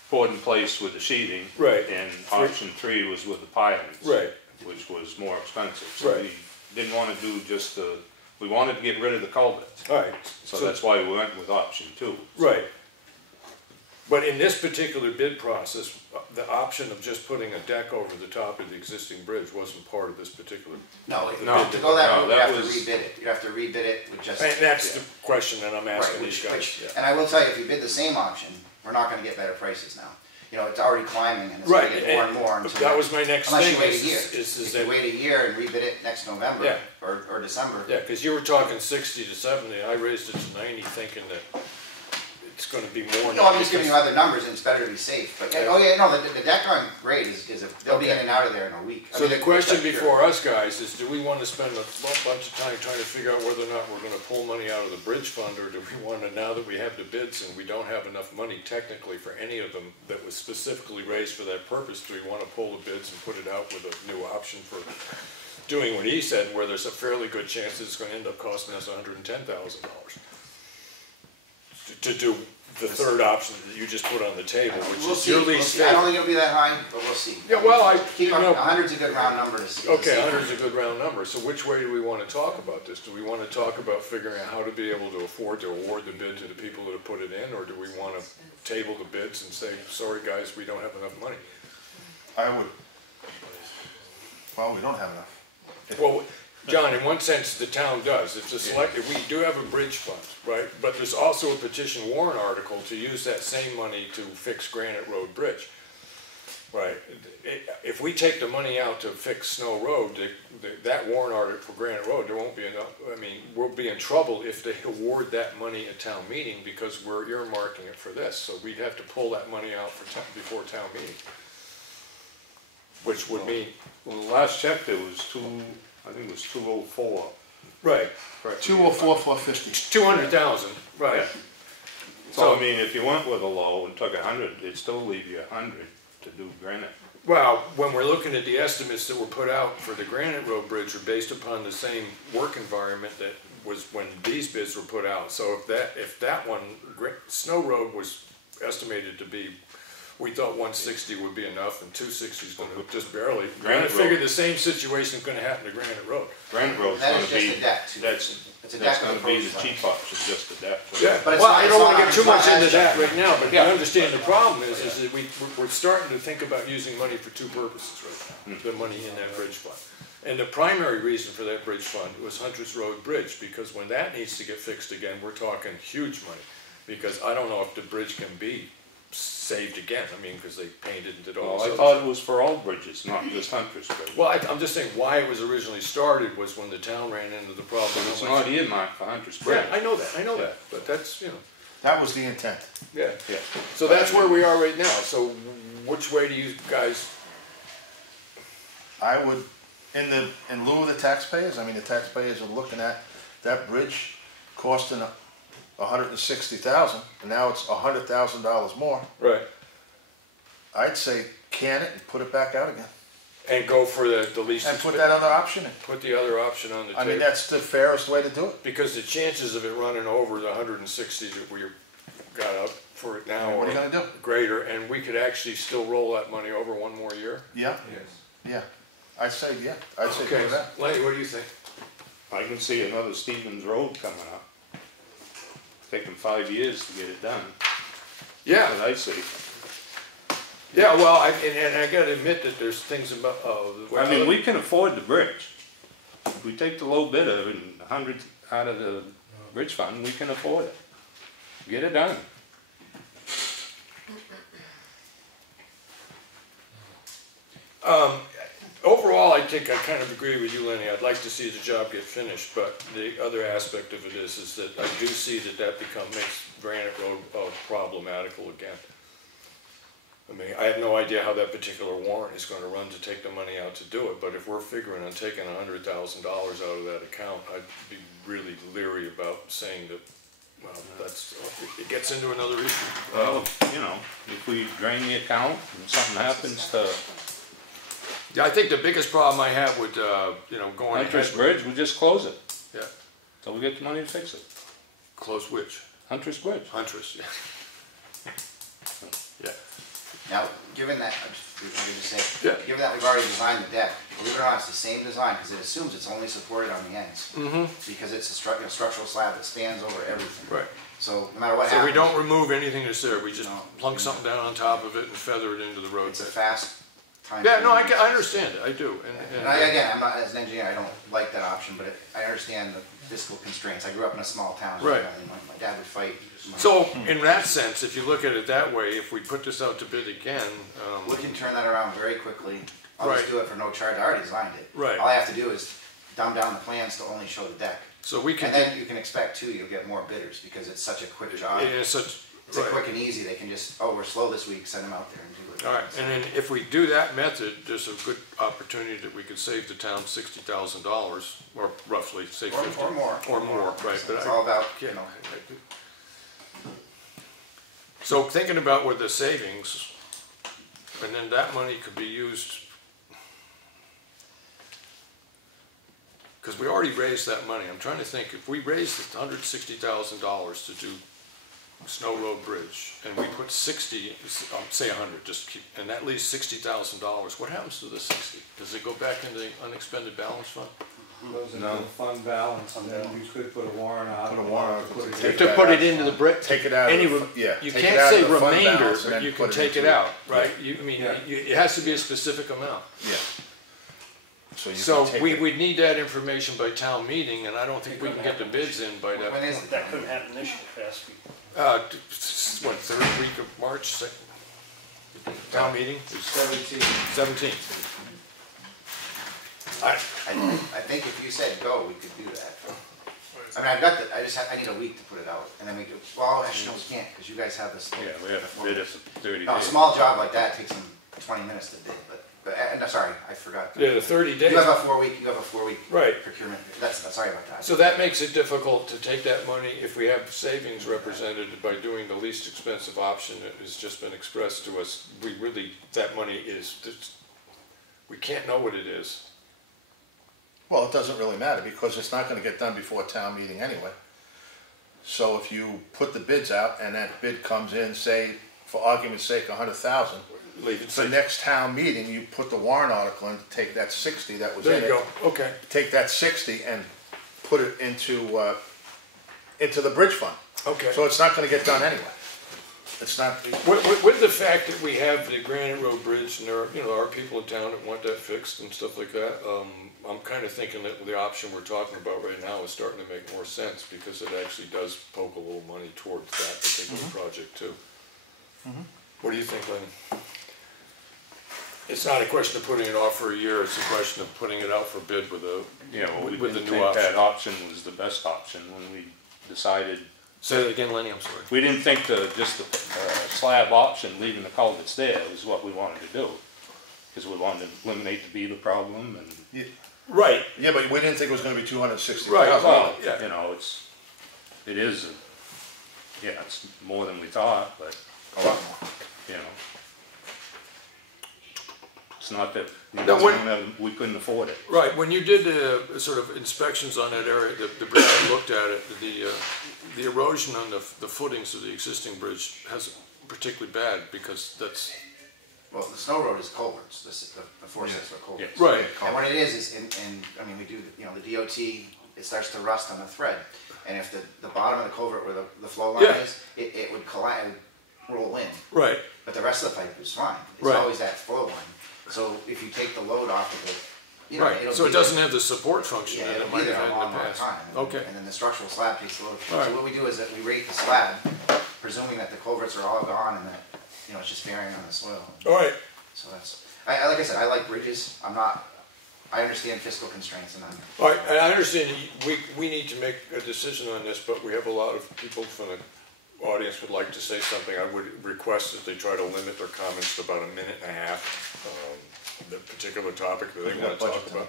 poured in place with the sheathing. Right. And option 3 was with the pilings. Right. Which was more expensive. So right. we didn't want to do just we wanted to get rid of the culverts. All right. So that's why we went with option 2. Right. But in this particular bid process, the option of just putting a deck over the top of the existing bridge wasn't part of this particular. No, to go that route, you have to rebid it. You have to rebid it with just. And that's the question that I'm asking these guys. And I will tell you, if you bid the same option, we're not going to get better prices now. It's already climbing and it's going to get more and more. That was my next thing. Unless you wait a year. If you wait a year and rebid it next November or December. Yeah, because you were talking 60 to 70. I raised it to 90, thinking that it's gonna be more. No, I'm just giving you other numbers, and it's better to be safe, but, oh yeah, no, the deck on grade they'll be in and out of there in a week. So the question before us guys is, do we wanna spend a bunch of time trying to figure out whether or not we're gonna pull money out of the bridge fund, or do we wanna, now that we have the bids and we don't have enough money technically for any of them that was specifically raised for that purpose, do we wanna pull the bids and put it out with a new option for doing what he said, where there's a fairly good chance it's gonna end up costing us $110,000 to do the third option that you just put on the table, which We'll is see, your we'll least see. I favorite. don't think it'll be that high, but we'll see. Yeah, well, Keep on, you know, 100's a good round number to see. okay, 100's a good round number, so which way do we wanna talk about this? Do we wanna talk about figuring out how to be able to afford to award the bid to the people that have put it in, or do we wanna table the bids and say, sorry guys, we don't have enough money? I would, well, we don't have enough. Well, John, in one sense, the town does. It's a we do have a bridge fund, right? But there's also a petition warrant article to use that same money to fix Granite Road Bridge, right? If we take the money out to fix Snow Road, that warrant article for Granite Road, there won't be enough. I mean, we'll be in trouble if they award that money at town meeting, because we're earmarking it for this. So we'd have to pull that money out for before town meeting, which would mean. Well, the last check there was I think it was 204. Right. 204, 450. 200,000, right. So I mean, if you went with a low and took 100, it'd still leave you 100 to do Granite. Well, when we're looking at the estimates that were put out for the Granite Road Bridge are based upon the same work environment that was when these bids were put out. So if that one, Snow Road was estimated to be, we thought 160 would be enough, and 260 is going to just barely. Granite Road. Figure Road. the same situation is going to happen to Granite Road. Granite Road's That going is to be, just a deck. that's going to be the cheap option, just the deck. Yeah, But it's well, not- I it's don't not- want to get too it's not much into as that cheap. right now, but you Yeah. understand the problem is that we're starting to think about using money for two purposes right now, the money in that bridge fund. And the primary reason for that bridge fund was Hunter's Road Bridge, because when that needs to get fixed again, we're talking huge money. Because I don't know if the bridge can be saved again, I mean, because they painted and did all Well, this I other thought stuff. it was for all bridges, not just Hunter's Bridge. Well, I'm just saying why it was originally started was when the town ran into the problem. But it's not earmarked for Hunter's Bridge. Yeah, I know that, but that's, you know. That was the intent. Yeah. Yeah. So that's where we are right now. So which way do you guys? I would, in lieu of the taxpayers, I mean, the taxpayers are looking at that bridge costing $160,000, and now it's $100,000 more. Right. I'd say can it and put it back out again. And go for the least. And put that other option in. Put the other option on the table. I mean, that's the fairest way to do it. Because the chances of it running over the 160 that we got up for it now What are you are gonna do? greater, and we could actually still roll that money over one more year. Yeah? Yeah. I'd say, yeah. I'd say Okay, do that. Lenny, what do you think? I can see another Stevens Road coming up. Taking 5 years to get it done. Yeah. What I see. Yeah, well, and I gotta admit that there's things about, I mean, we can afford the bridge. If we take the low bidder and 100 out of the bridge fund, we can afford it. Get it done. Overall, I think I kind of agree with you, Lenny. I'd like to see the job get finished, but the other aspect of it is that I do see that makes Granite Road problematical again. I mean, I have no idea how that particular warrant is going to run to take the money out to do it, but if we're figuring on taking $100,000 out of that account, I'd be really leery about saying that, well, it gets into another issue. Well, you know, if we drain the account and something happens to Yeah, I think the biggest problem I have with, going Hunter's ahead. Bridge, we just close it. Yeah. So we get the money to fix it. Close which? Hunter's Bridge. Huntress, yeah. Yeah. Now, given that, I'm gonna say, Yeah. given that we've already designed the deck, believe it or not, it's the same design, because it assumes it's only supported on the ends. Because it's a structural slab that spans over everything. Right. So no matter what So happens. we don't remove anything that's there, we just No. plunk something down on top of it and feather it into the road It's a bed. fast time. Yeah, no, I understand it, I do. And again, I'm not, as an engineer, I don't like that option, but I understand the fiscal constraints. I grew up in a small town. Right. My dad would fight. So, in that sense, if you look at it that way, if we put this out to bid again, We can turn that around very quickly. I'll just Right. do it for no charge. I already designed it. Right. All I have to do is dumb down the plans to only show the deck. so we can. And then you can expect too, you'll get more bidders because it's such a quick job. It's such, It's quick and easy, they can just, oh, we're slow this week, send them out there and do it. All right, and then if we do that method, there's a good opportunity that we could save the town $60,000, or roughly, say 50. Or more. Or more, right. It's all about, you know. So thinking about with the savings, and then that money could be used, because we already raised that money. I'm trying to think, if we raised $160,000 to do Snow Road Bridge, and we put 60, say 100, just keep, and that leaves $60,000, what happens to the 60? Does it go back into the unexpended balance fund? Goes into the fund balance, and then you could put a warrant out. Put a warrant out. To put it into the brick. Take it out. You take can't it out say of the fund remainder, balance and but then you put can take it into out, right? You, I mean, it has to be a specific amount. Yeah. So, So can take we it. would need that information by town meeting, and I don't think we can get the bids in by that. When is it? That couldn't happen this year, past week. What, third week of March, town meeting? 17th. I think if you said go, we could do that. I mean, I've got the, I need a week to put it out, and then we could, well, actually, no, we can't, because you guys have this. Yeah, we have to bid it for 30 No, a days. small job like that takes them 20 minutes to bid, but no, sorry, I forgot. Yeah, the 30 days. You have a 4-week, Right. procurement, that's, sorry about that. So that makes it difficult to take that money, if we have savings represented by doing the least expensive option that has just been expressed to us, we really, that money is, we can't know what it is. Well, it doesn't really matter because it's not gonna get done before town meeting anyway. So if you put the bids out and that bid comes in, say, for argument's sake, 100,000. Leave it. For next town meeting, you put the warrant article in, take that 60 that was in it. There you go, okay. Take that 60 and put it into the bridge fund. Okay. So it's not gonna get done anyway. It's not. With the fact that we have the Granite Road Bridge, and there are people in town that want that fixed and stuff like that, I'm kind of thinking that the option we're talking about right now is starting to make more sense because it actually does poke a little money towards that particular project too. What do you think, Lenny? It's not a question of putting it off for a year, it's a question of putting it out for bid with a, We with the didn't new think option. that option was the best option when we decided. Say that again, Lenny, I'm sorry. We didn't think just the slab option, leaving the culverts there, was what we wanted to do. Because we wanted to eliminate the beaver problem and. Yeah, Right. yeah, but we didn't think it was gonna be 260,000. Right, Well, yeah. it is, it's more than we thought, but, A lot more. it's not that we couldn't afford it. Right, when you did the sort of inspections on that area, the bridge, you looked at it, the erosion on the footings of the existing bridge has particularly bad because that's. Well, the Snow Road is culverts, the 4/6 are culverts. Yes. Right. And what it is, I mean, we do, the DOT, it starts to rust on the thread. And if the bottom of the culvert where the flow line is, it would collide, roll in. Right. But the rest of the pipe is fine. It's Right. always that flow line. So if you take the load off of it, Right, it'll so be it doesn't there. have the support function Yeah, that it'll it be might there have a had long, in the long past. time. Okay. And then the structural slab takes the load. All right. So what we do is that we rate the slab, presuming that the culverts are all gone and that, it's just bearing on the soil. All right. So that's, like I said, I like bridges. I understand fiscal constraints and All right, I understand we need to make a decision on this, but we have a lot of people from the audience would like to say something. I would request that they try to limit their comments to about 1.5 minutes, the particular topic that they want to talk about.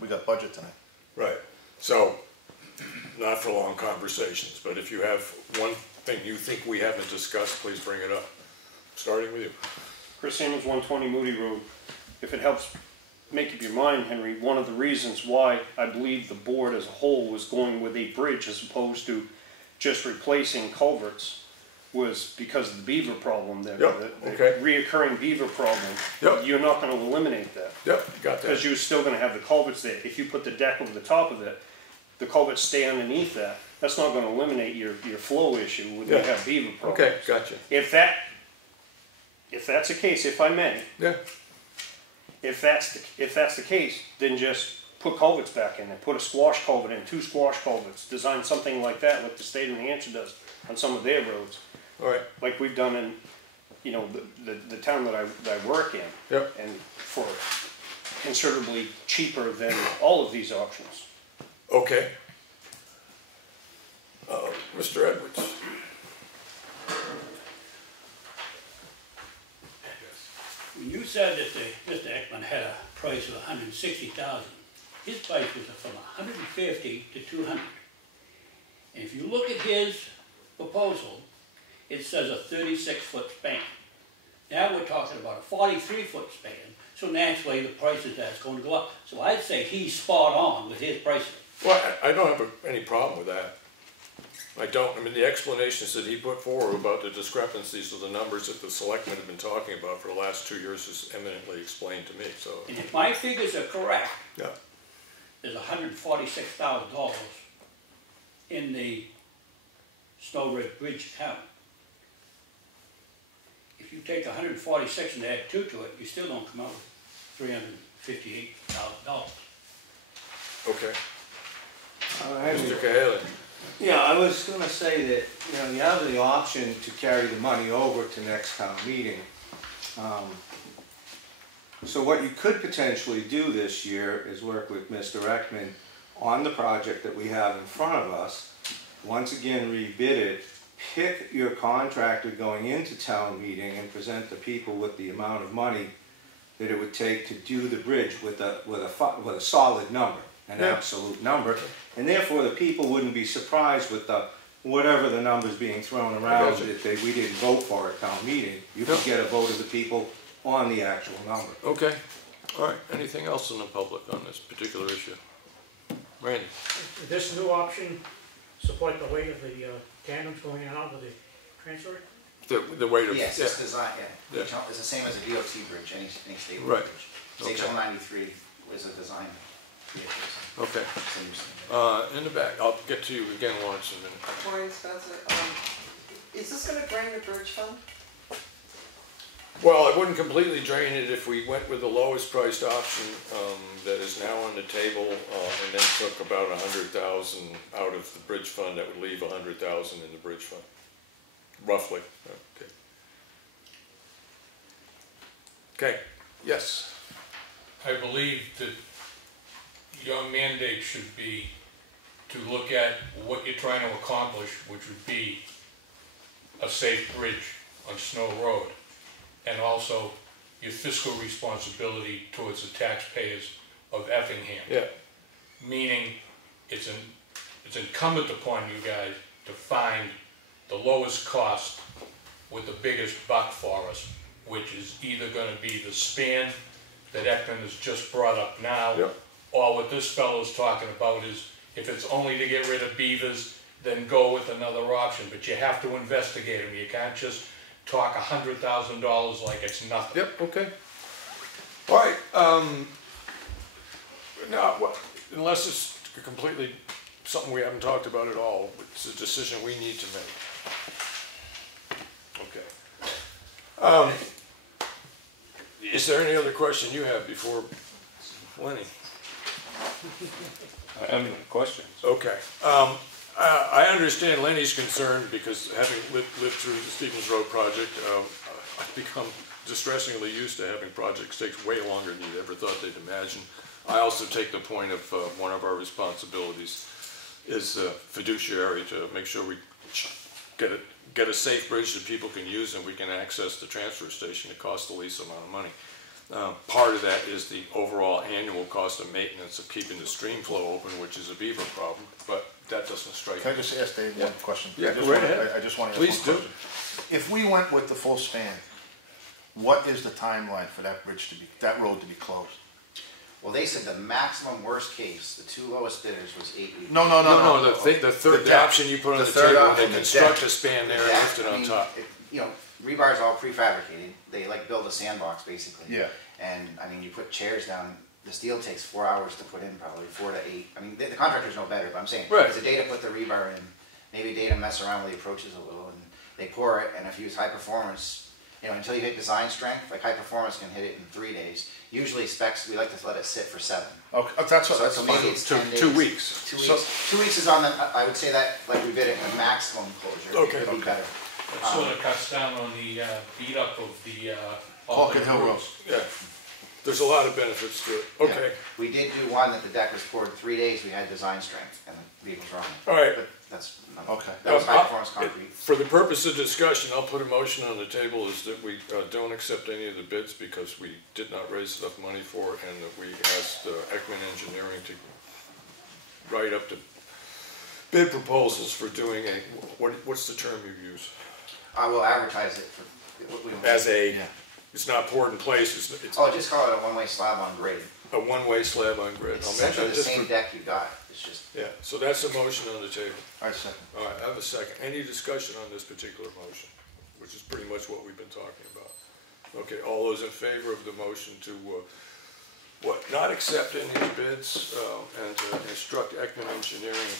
We got budget tonight. Right, so, not for long conversations, but if you have one thing you think we haven't discussed, please bring it up. Starting with you. Chris Samuels, 120 Moody Road. If it helps make up your mind, Henry, one of the reasons why I believe the board as a whole was going with a bridge as opposed to just replacing culverts was because of the beaver problem there. Yep, The okay. reoccurring beaver problem. Yep. You're not going to eliminate that. Yep, got that. Because you're still going to have the culverts there. If you put the deck over the top of it, the culverts stay underneath that. That's not going to eliminate your flow issue when you have beaver problems. Okay, gotcha. If that's the case, if I may, Yeah. if that's the case, then just put culverts back in there. Put a squash culvert in, 2 squash culverts. Design something like that, like the state of New Hampshire does on some of their roads, All right. like we've done in, the town that I work in, Yep. and for considerably cheaper than all of these options. Okay. Mr. Edwards. said that Mr. Ekman had a price of $160,000. His price was from $150 to $200. And if you look at his proposal, it says a 36-foot span. Now we're talking about a 43-foot span, so naturally the price of that's going to go up. So I'd say he's spot on with his pricing. Well, I don't have any problem with that. I don't. I mean, the explanations that he put forward about the discrepancies of the numbers that the selectmen have been talking about for the last 2 years is eminently explained to me, so. And if my figures are correct, Yeah. there's $146,000 in the Snow Ridge Bridge account. If you take 146 and add 2 to it, you still don't come out with $358,000. Okay. Mr. Cahalan. Yeah, I was gonna say that, you know, you have the option to carry the money over to next town meeting. So what you could potentially do this year is work with Mr. Ekman on the project that we have in front of us. Once again, rebid it, pick your contractor going into town meeting and present the people with the amount of money that it would take to do the bridge with a solid number, an absolute number. And therefore, the people wouldn't be surprised with whatever the numbers being thrown around that we didn't vote for at town meeting. You could get a vote of the people on the actual number. Okay. All right. Anything else in the public on this particular issue? Randy? This new option support the weight of the tandems going out with the transfer? The weight of... Yes, it's designed, yeah. It's the same as a DOT bridge, any state Right. bridge. State 193 was a design vehicle. Okay. In the back, I'll get to you again, Lawrence, in a minute. Claudia Spencer, is this gonna drain the bridge fund? Well, it wouldn't completely drain it if we went with the lowest priced option that is now on the table, and then took about 100,000 out of the bridge fund. That would leave 100,000 in the bridge fund, roughly. Okay. Okay. Yes. I believe that your mandate should be to look at what you're trying to accomplish, which would be a safe bridge on Snow Road, and also your fiscal responsibility towards the taxpayers of Effingham. Yeah. Meaning, it's incumbent upon you guys to find the lowest cost with the biggest buck for us, which is either going to be the span that Ekman has just brought up now, or what this fellow's talking about is, if it's only to get rid of beavers, then go with another option. But you have to investigate them. You can't just talk $100,000 like it's nothing. Yep, okay. All right, now, unless it's completely something we haven't talked about at all, it's a decision we need to make. Okay. Is there any other question you have before Lenny? I have no questions. Okay. I understand Lenny's concern because having lived through the Stevens Road project, I've become distressingly used to having projects take way longer than you ever thought they'd imagine. I also take the point of one of our responsibilities is fiduciary to make sure we get a safe bridge that people can use and we can access the transfer station. It costs the least amount of money. Part of that is the overall annual cost of maintenance of keeping the stream flow open, which is a beaver problem, but that doesn't strike me. Can I just ask Dave one question? Yeah, go right ahead. I just want to Please ask do. one question. If we went with the full span, what is the timeline for that bridge to be, that road to be closed? Well, they said the maximum worst case, the two lowest bidders was 8 weeks. No. The option you put on the table, they construct a span there and lift it on top. You know, rebar is all prefabricated. They like build a sandbox basically. Yeah. And I mean, you put chairs down. The steel takes 4 hours to put in, probably 4 to 8. I mean, the contractors know better, but I'm saying Right. it's a day to put the rebar in. Maybe a day to mess around with the approaches a little, and they pour it. And if you use high performance, you know, until you hit design strength, like high performance can hit it in 3 days. Usually specs, we like to let it sit for 7. Okay, that's what. So maybe it's 10 days. 2 weeks. 2 weeks. 2 weeks is on the. I would say that like we bid it a maximum closure. Okay. It could be better. It sort of cuts down on the beat up of the Hawken Hill Road. Yeah. There's a lot of benefits to it. Okay. Yeah. We did do one that the deck was poured 3 days. We had design strength, and the vehicles were on it. All right. But That's, Okay. that was high performance concrete. For the purpose of discussion, I'll put a motion on the table is that we don't accept any of the bids because we did not raise enough money for it, and that we asked Ekman Engineering to write up the bid proposals for doing a, what's the term you use? I will advertise it for, As a, it's not poured in place, it's just call it a one-way slab on grade. a one-way slab on grid. It's I'll essentially mention the just same for- deck you got, it's just, Yeah, so that's a motion on the table. I second. All right, I have a second. Any discussion on this particular motion, which is pretty much what we've been talking about? Okay, all those in favor of the motion to, not accept any bids, and to instruct Ekman Engineering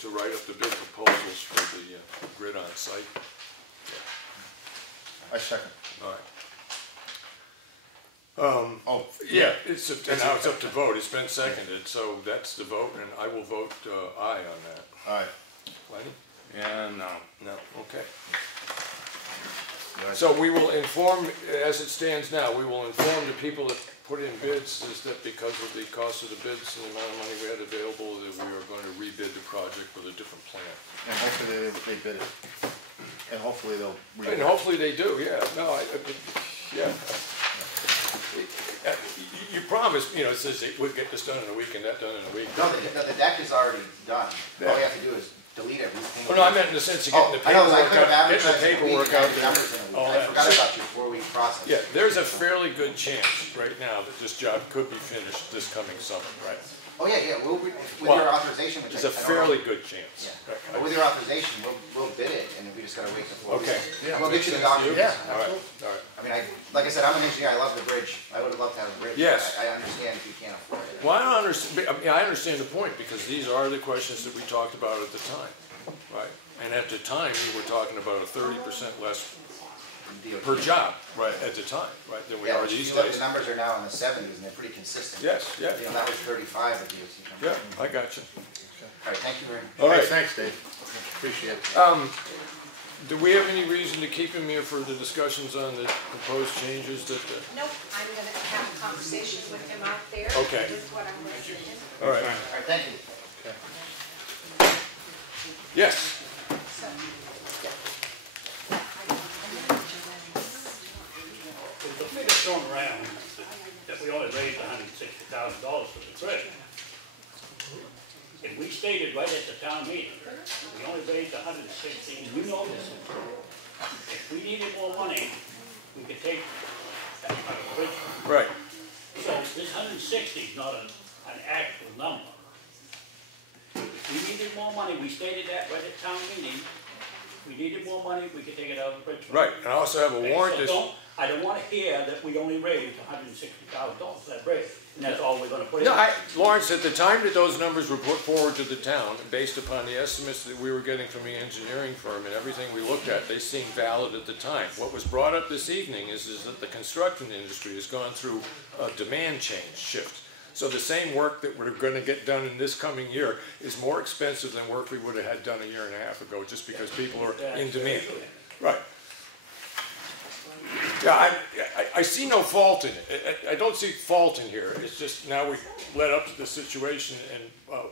to write up the bid proposals for the grid on site? I second. All right. Oh, Yeah, now it's up to vote. It's been seconded, so that's the vote, and I will vote aye on that. all right. Lenny? Yeah, no. No, okay. Right. So we will inform, as it stands now, we will inform the people that put in bids is that because of the cost of the bids and the amount of money we had available, that we are going to rebid the project with a different plan. And hopefully they bid it. And hopefully they'll. And hopefully they do, yeah. No, yeah. You promised, it says that we'll get this done in a week and that done in a week. no, the deck is already done. All you have to do is delete it, repaint it. Oh, no, I meant in the sense of getting the I know, I paperwork could have out, getting the advertised it a week paperwork and out had the there. numbers in a week. All I that. forgot about your 4-week process. Yeah, there's a fairly good chance right now that this job could be finished this coming summer, right? Oh, yeah, with Well, your authorization, which There's a I don't know. fairly good chance. Yeah, Right. but with your authorization, we'll bid it, and we just gotta wait the 4 weeks. Okay. And we'll get you the documents. Yeah, All right, absolutely. all right. I mean, like I said, I'm an engineer, I love the bridge, I would love to have a bridge. Yes. I understand if you can't afford it. Well, I don't understand, I understand the point, because these are the questions that we talked about at the time, right? And at the time, we were talking about a 30% less DOT. per job, right, at the time, right, than we Yeah, are but if these you look, days. the numbers are now in the 70s, and they're pretty consistent. Yes, yeah, That was 35 at DOT. yeah, I got you. All right, thank you very much. All Hey, right, thanks, Dave. Appreciate it. do we have any reason to keep him here for the discussions on the proposed changes that, Nope, I'm gonna have a conversation with him out there. Okay. This is what I'm gonna do. all right, All right, thank you. yes, So, There's a figure thrown around that we only raised $160,000 for the bridge. And we stated right at the town meeting, we only raised 160, and you know this. If we needed more money, we could take that out of the bridge. right, So this 160 is not an actual number. If we needed more money, we stated that right at town meeting. If we needed more money, we could take it out of the bridge. right. And I also have a Okay, warrant so I don't want to hear that we only raised $160,000 for that bridge, and that's all we're gonna put in. No, Lawrence, at the time that those numbers were put forward to the town, based upon the estimates that we were getting from the engineering firm and everything we looked at, they seemed valid at the time. What was brought up this evening is that the construction industry has gone through a demand change shift. So the same work that we're gonna get done in this coming year is more expensive than work we would have had done a year and a half ago, just because people are in demand. Right. Yeah, I see no fault in it. I don't see fault in here. It's just now we led up to this situation, and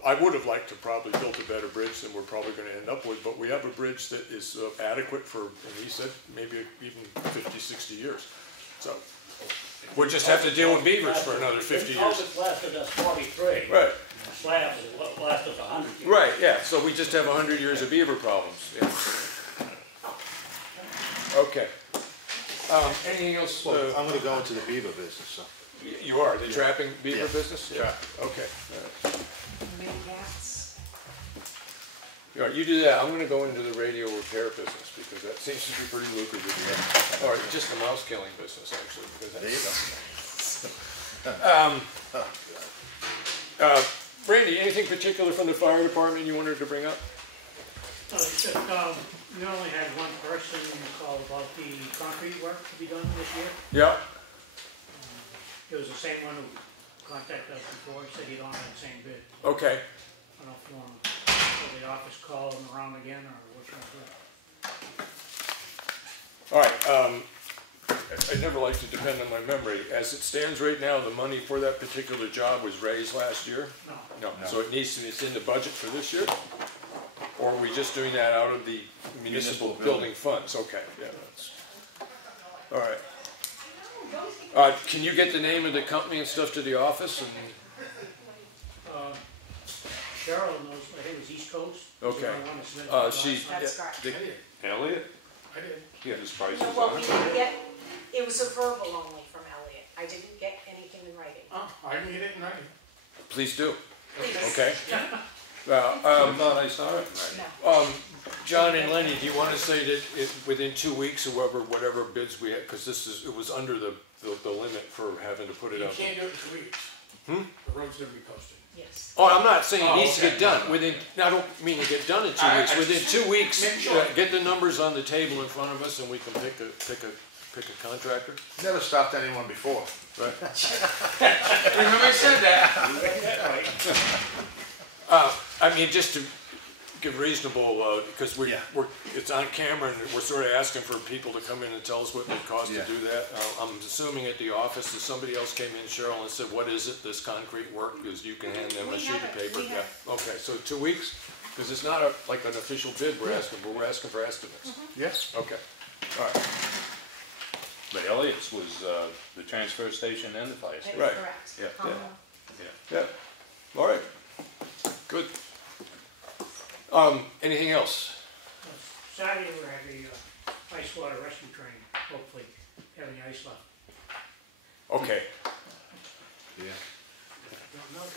I would have liked to probably built a better bridge than we're probably going to end up with, but we have a bridge that is adequate for, and he said, maybe even 50, 60 years. So we'll just have to deal with beavers for another 50 years. Culverts lasted us 43. Right, Slabs lasted us 100 years. right, yeah. So we just have 100 years of beaver problems. Yeah. Okay. Anything else? Well, I'm gonna go into the beaver business, so. You are, the trapping beaver Yeah. business? Yeah. Okay. many gats. All right, you do that. I'm gonna go into the radio repair business because that seems to be pretty lucrative. All right, just the mouse killing business actually, because There you that's. Randy, anything particular from the fire department you wanted to bring up? It's just, we only had one person call about the concrete work to be done this year. Yeah. It was the same one who contacted us before, he said he don't have the same bid. Okay. I don't know if you want to, for the office call him around again, or what should I do? All right. I never like to depend on my memory. As it stands right now, the money for that particular job was raised last year. No. No. So it needs to. It's in the budget for this year. or are we just doing that out of the municipal building funds? Okay, yeah, that's, all right. Can you get the name of the company and stuff to the office? And Cheryle knows, I think it was East Coast. okay, she's That's correct. Elliot? I did. He had his prices No, well, on we it. didn't get, it was a verbal only from Elliot. I didn't get anything in writing. Oh, I didn't get it in writing. please do. Please. Okay. Well, I thought I saw it. No. John and Lenny, do you want to say that within 2 weeks or whatever bids we had, because it was under the limit for having to put it You up. can't do it in 2 weeks. The road's gonna be posted. Yes. Oh, I'm not saying it needs to okay. get done within, I don't mean to get done in 2 I weeks, within just- 2 weeks, make sure. get the numbers on the table in front of us and we can pick a contractor. Never stopped anyone before. Right. Remember I said that? I mean, just to give reasonable, because it's on camera and we're sort of asking for people to come in and tell us what it costs to do that. I'm assuming at the office that somebody else came in, Cheryle, and said, what is it, this concrete work? Because you can hand them a sheet of paper. Yeah. Okay, so 2 weeks? Because it's not like an official bid we're asking, but we're asking for estimates. Yes. Okay, all right. But Elliot's was the transfer station and the fire That station. is Right. correct. Yeah. Comeau. Yeah, all right, good. Anything else? Saturday, we're having a ice water rescue train, hopefully, having ice left. Okay, Yeah. Don't know.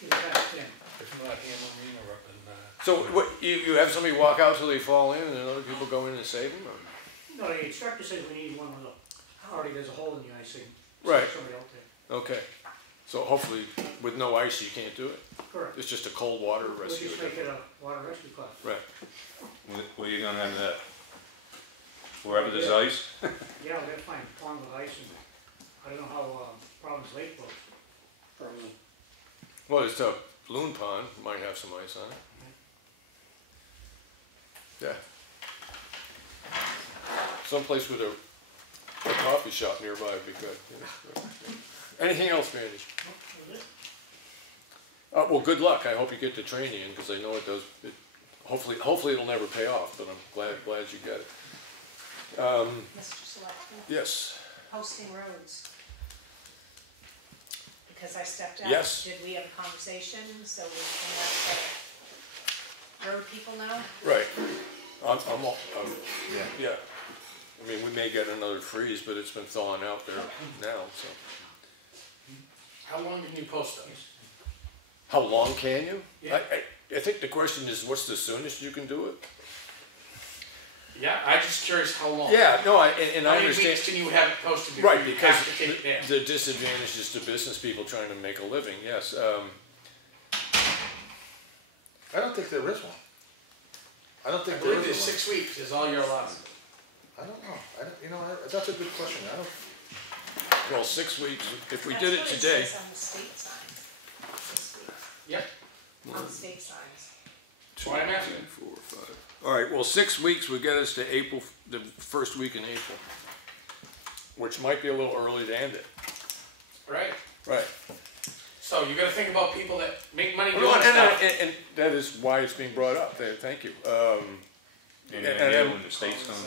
Get it back then. If not him or me or up in, so what, you have somebody walk out till they fall in and then other people go in and save them? Or? No, the instructor says we need one with already there's a hole in the icing. Right. Somebody out there. Okay, so hopefully with no ice you can't do it? Correct. It's just a cold water We'll rescue? just make it a water rescue class. Right, Where you gonna have that? Wherever there's ice? Yeah, we gotta find a pond with ice and I don't know how, Providence Lake looks. well, it's a loon pond, might have some ice on it. Yeah. Someplace with a coffee shop nearby would be good. Anything else, Randy? Well, good luck. I hope you get the training in, because I know it does. Hopefully it'll never pay off, but I'm glad you get it. Mr. Selectman, Yes. posting roads. Because I stepped out. Yes. Did we have a conversation so we can let the road people know? Right. Yeah. Yeah. I mean, we may get another freeze, but it's been thawing out there now, so. how long can you post those? How long can you? Yeah. I think the question is, what's the soonest you can do it? Yeah, I'm just curious how long. Yeah, no, and How I many understand. weeks can you have it posted before Right, you because have to take it down? the disadvantage is to business people trying to make a living, yes. I don't think there is one. I don't I think there believe is there's one. 6 weeks is all you're allowed. I don't know. That's a good question. I don't. Well, 6 weeks, if we That's did it what today. says on the state signs. This week, Yep. on the state signs. That's why I'm asking. 2, 4, 5. All right, well, 6 weeks would get us to April, the first week in April, which might be a little early to end it. Right. Right. So you gotta think about people that make money doing Well, stuff. and that is why it's being brought up there, thank you. And And- then when the state's gonna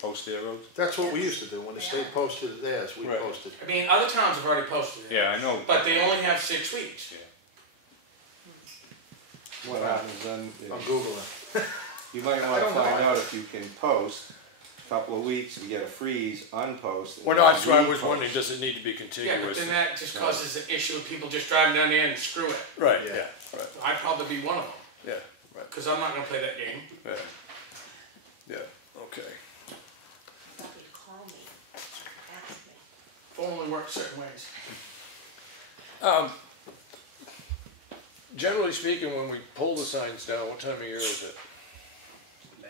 post their roads? That's what we used to do. When the state posted theirs, we Right. posted. I mean, other towns have already posted it. Yeah, I know. But they only have 6 weeks. What happens then, I'm Googling. you might I wanna don't know. find out if you can post a couple of weeks, you get a freeze, unpost. and Well, no, that's why I was repost. wondering, does it need to be Yeah, but contiguous? then that just causes an issue of people just driving down there and screw it. Right, Yeah. yeah, right, I'd probably be one of them, yeah, right, because I'm not gonna play that game. yeah. Yeah, okay. I thought you'd call me, ask me. Phone only works certain ways. Generally speaking, when we pull the signs down, what time of year is it? May.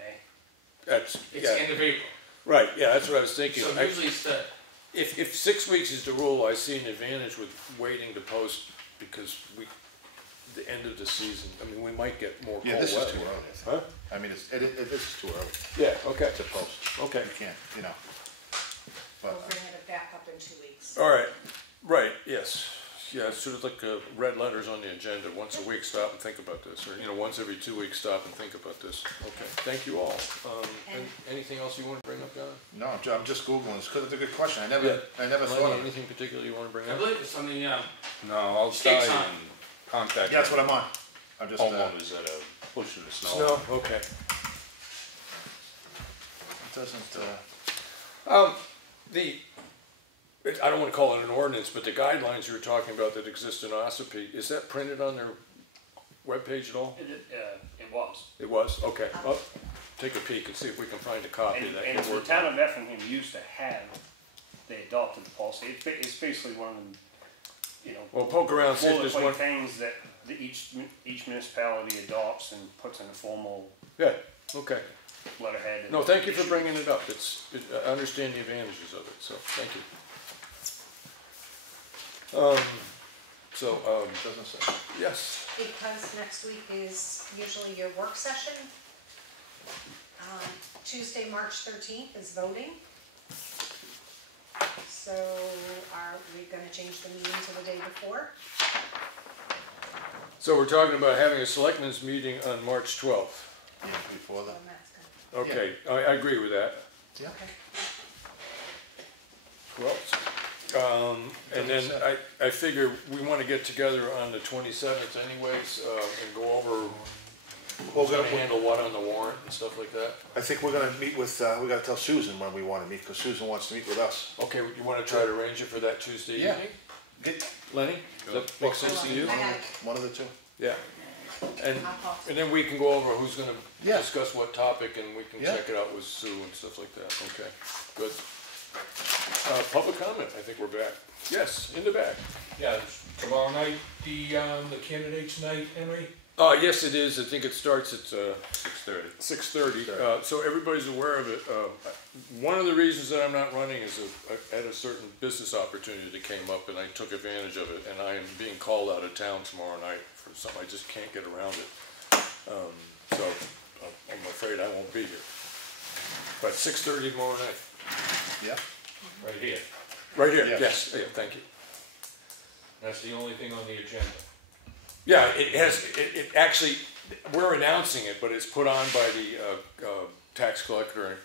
That's, It's yeah, end of April. right, yeah, that's what I was thinking. So usually it's the, If 6 weeks is the rule, I see an advantage with waiting to post, because the end of the season, I mean, we might get more cold Yeah, weather. this is too early. I think. Huh? I mean, this is too early Yeah, okay, to post. okay. You can't, We'll But bring it back up in 2 weeks. All right, right, yes, Yeah, it's sort of like red letters on the agenda, once a week, stop and think about this, or, once every 2 weeks, stop and think about this. Okay, thank you all. Anything else you want to bring up, John? No, I'm just Googling this, because it's a good question, I never Lenny, thought of it. anything particular you want to bring I up? believe it's on the, No, I'll start State's on. and contact Yeah, that's what I'm on. I'm just, homeowners that are pushing the snow. Snow, okay. it doesn't, I don't want to call it an ordinance, but the guidelines you were talking about that exist in Ossipee, is that printed on their webpage at all? It was. It was? Okay. Well, take a peek and see if we can find a copy of that. And the town of Effingham used to have, they adopted the policy. It's basically one of them, Well, poke around, see if there's one. boilerplate things that each municipality adopts and puts in a formal Yeah, okay. letterhead. No, thank you for bringing it up. I understand the advantages of it, so thank you. doesn't say. Yes. Because next week is usually your work session. Tuesday, March 13th is voting. So are we gonna change the meeting to the day before? So we're talking about having a selectmen's meeting on March 12th. Yeah, before So that. Matt's gonna, Okay, I agree with that. Yeah. okay. 12th. And then I figure we want to get together on the 27th anyways, and go over who's gonna handle what on the warrant and stuff like that. I think we're gonna meet with, we gotta tell Susan when we wanna meet, because Susan wants to meet with us. Okay, you want to try to arrange it for that Tuesday Yeah. evening? Lenny, does that make sense to you? I got it. One of the two. Yeah. And I'll call. and then we can go over who's gonna Yeah. discuss what topic, and we can Yeah. check it out with Sue and stuff like that. Okay, good. Public comment, I think we're back. Yes, in the back. Yeah, tomorrow night, the candidates night, Henry? Yes, it is. I think it starts at 6:30. 6:30. So everybody's aware of it. One of the reasons that I'm not running is I had a certain business opportunity that came up, and I took advantage of it. And I am being called out of town tomorrow night for something. I just can't get around it. So I'm afraid I won't be here. But 6:30 tomorrow night. Yeah. Right here. Right here. Yes. Yes. Yeah, thank you. That's the only thing on the agenda. Yeah, it actually, we're announcing it, but it's put on by the tax collector and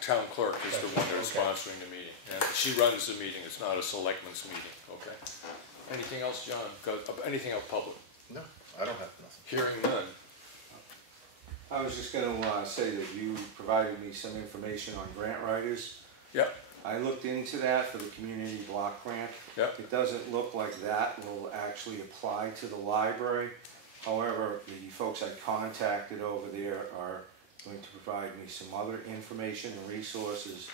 town clerk is the one that's sponsoring the meeting. And she runs the meeting, it's not a selectmen's meeting, okay? Anything else, John? Anything else public? No, I don't have nothing. Hearing none. I was just gonna say that you provided me some information on grant writers. Yep. I looked into that for the community block grant. Yep. It doesn't look like that will actually apply to the library. However, the folks I contacted over there are going to provide me some other information and resources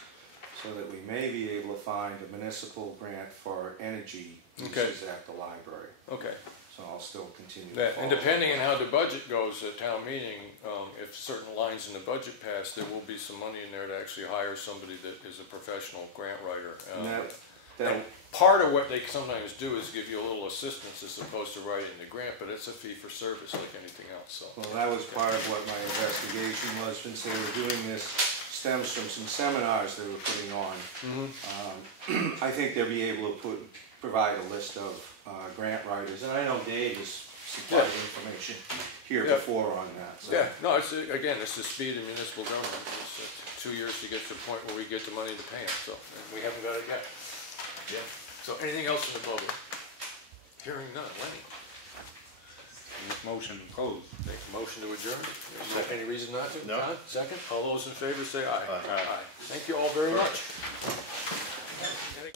so that we may be able to find a municipal grant for energy uses at the library. Okay. So I'll still continue. That, and depending on how the budget goes at town meeting, if certain lines in the budget pass, there will be some money in there to actually hire somebody that is a professional grant writer. And part of what they sometimes do is give you a little assistance as opposed to writing the grant, but it's a fee for service like anything else. So. Well, that was part of what my investigation was, since they were doing this, stems from some seminars they were putting on. Mm-hmm. I think they'll be able to provide a list of grant writers, and I know Dave has supplied information here before on that. So. Yeah, no, it's again, it's the speed of municipal government. It's 2 years to get to the point where we get the money to pay them, so and we haven't got it yet. Yeah. So anything else in the public? Hearing none. Lenny? Motion closed. Make a motion to adjourn. Any reason not to? No. John, second. All those in favor say aye. Aye. Thank you all very much.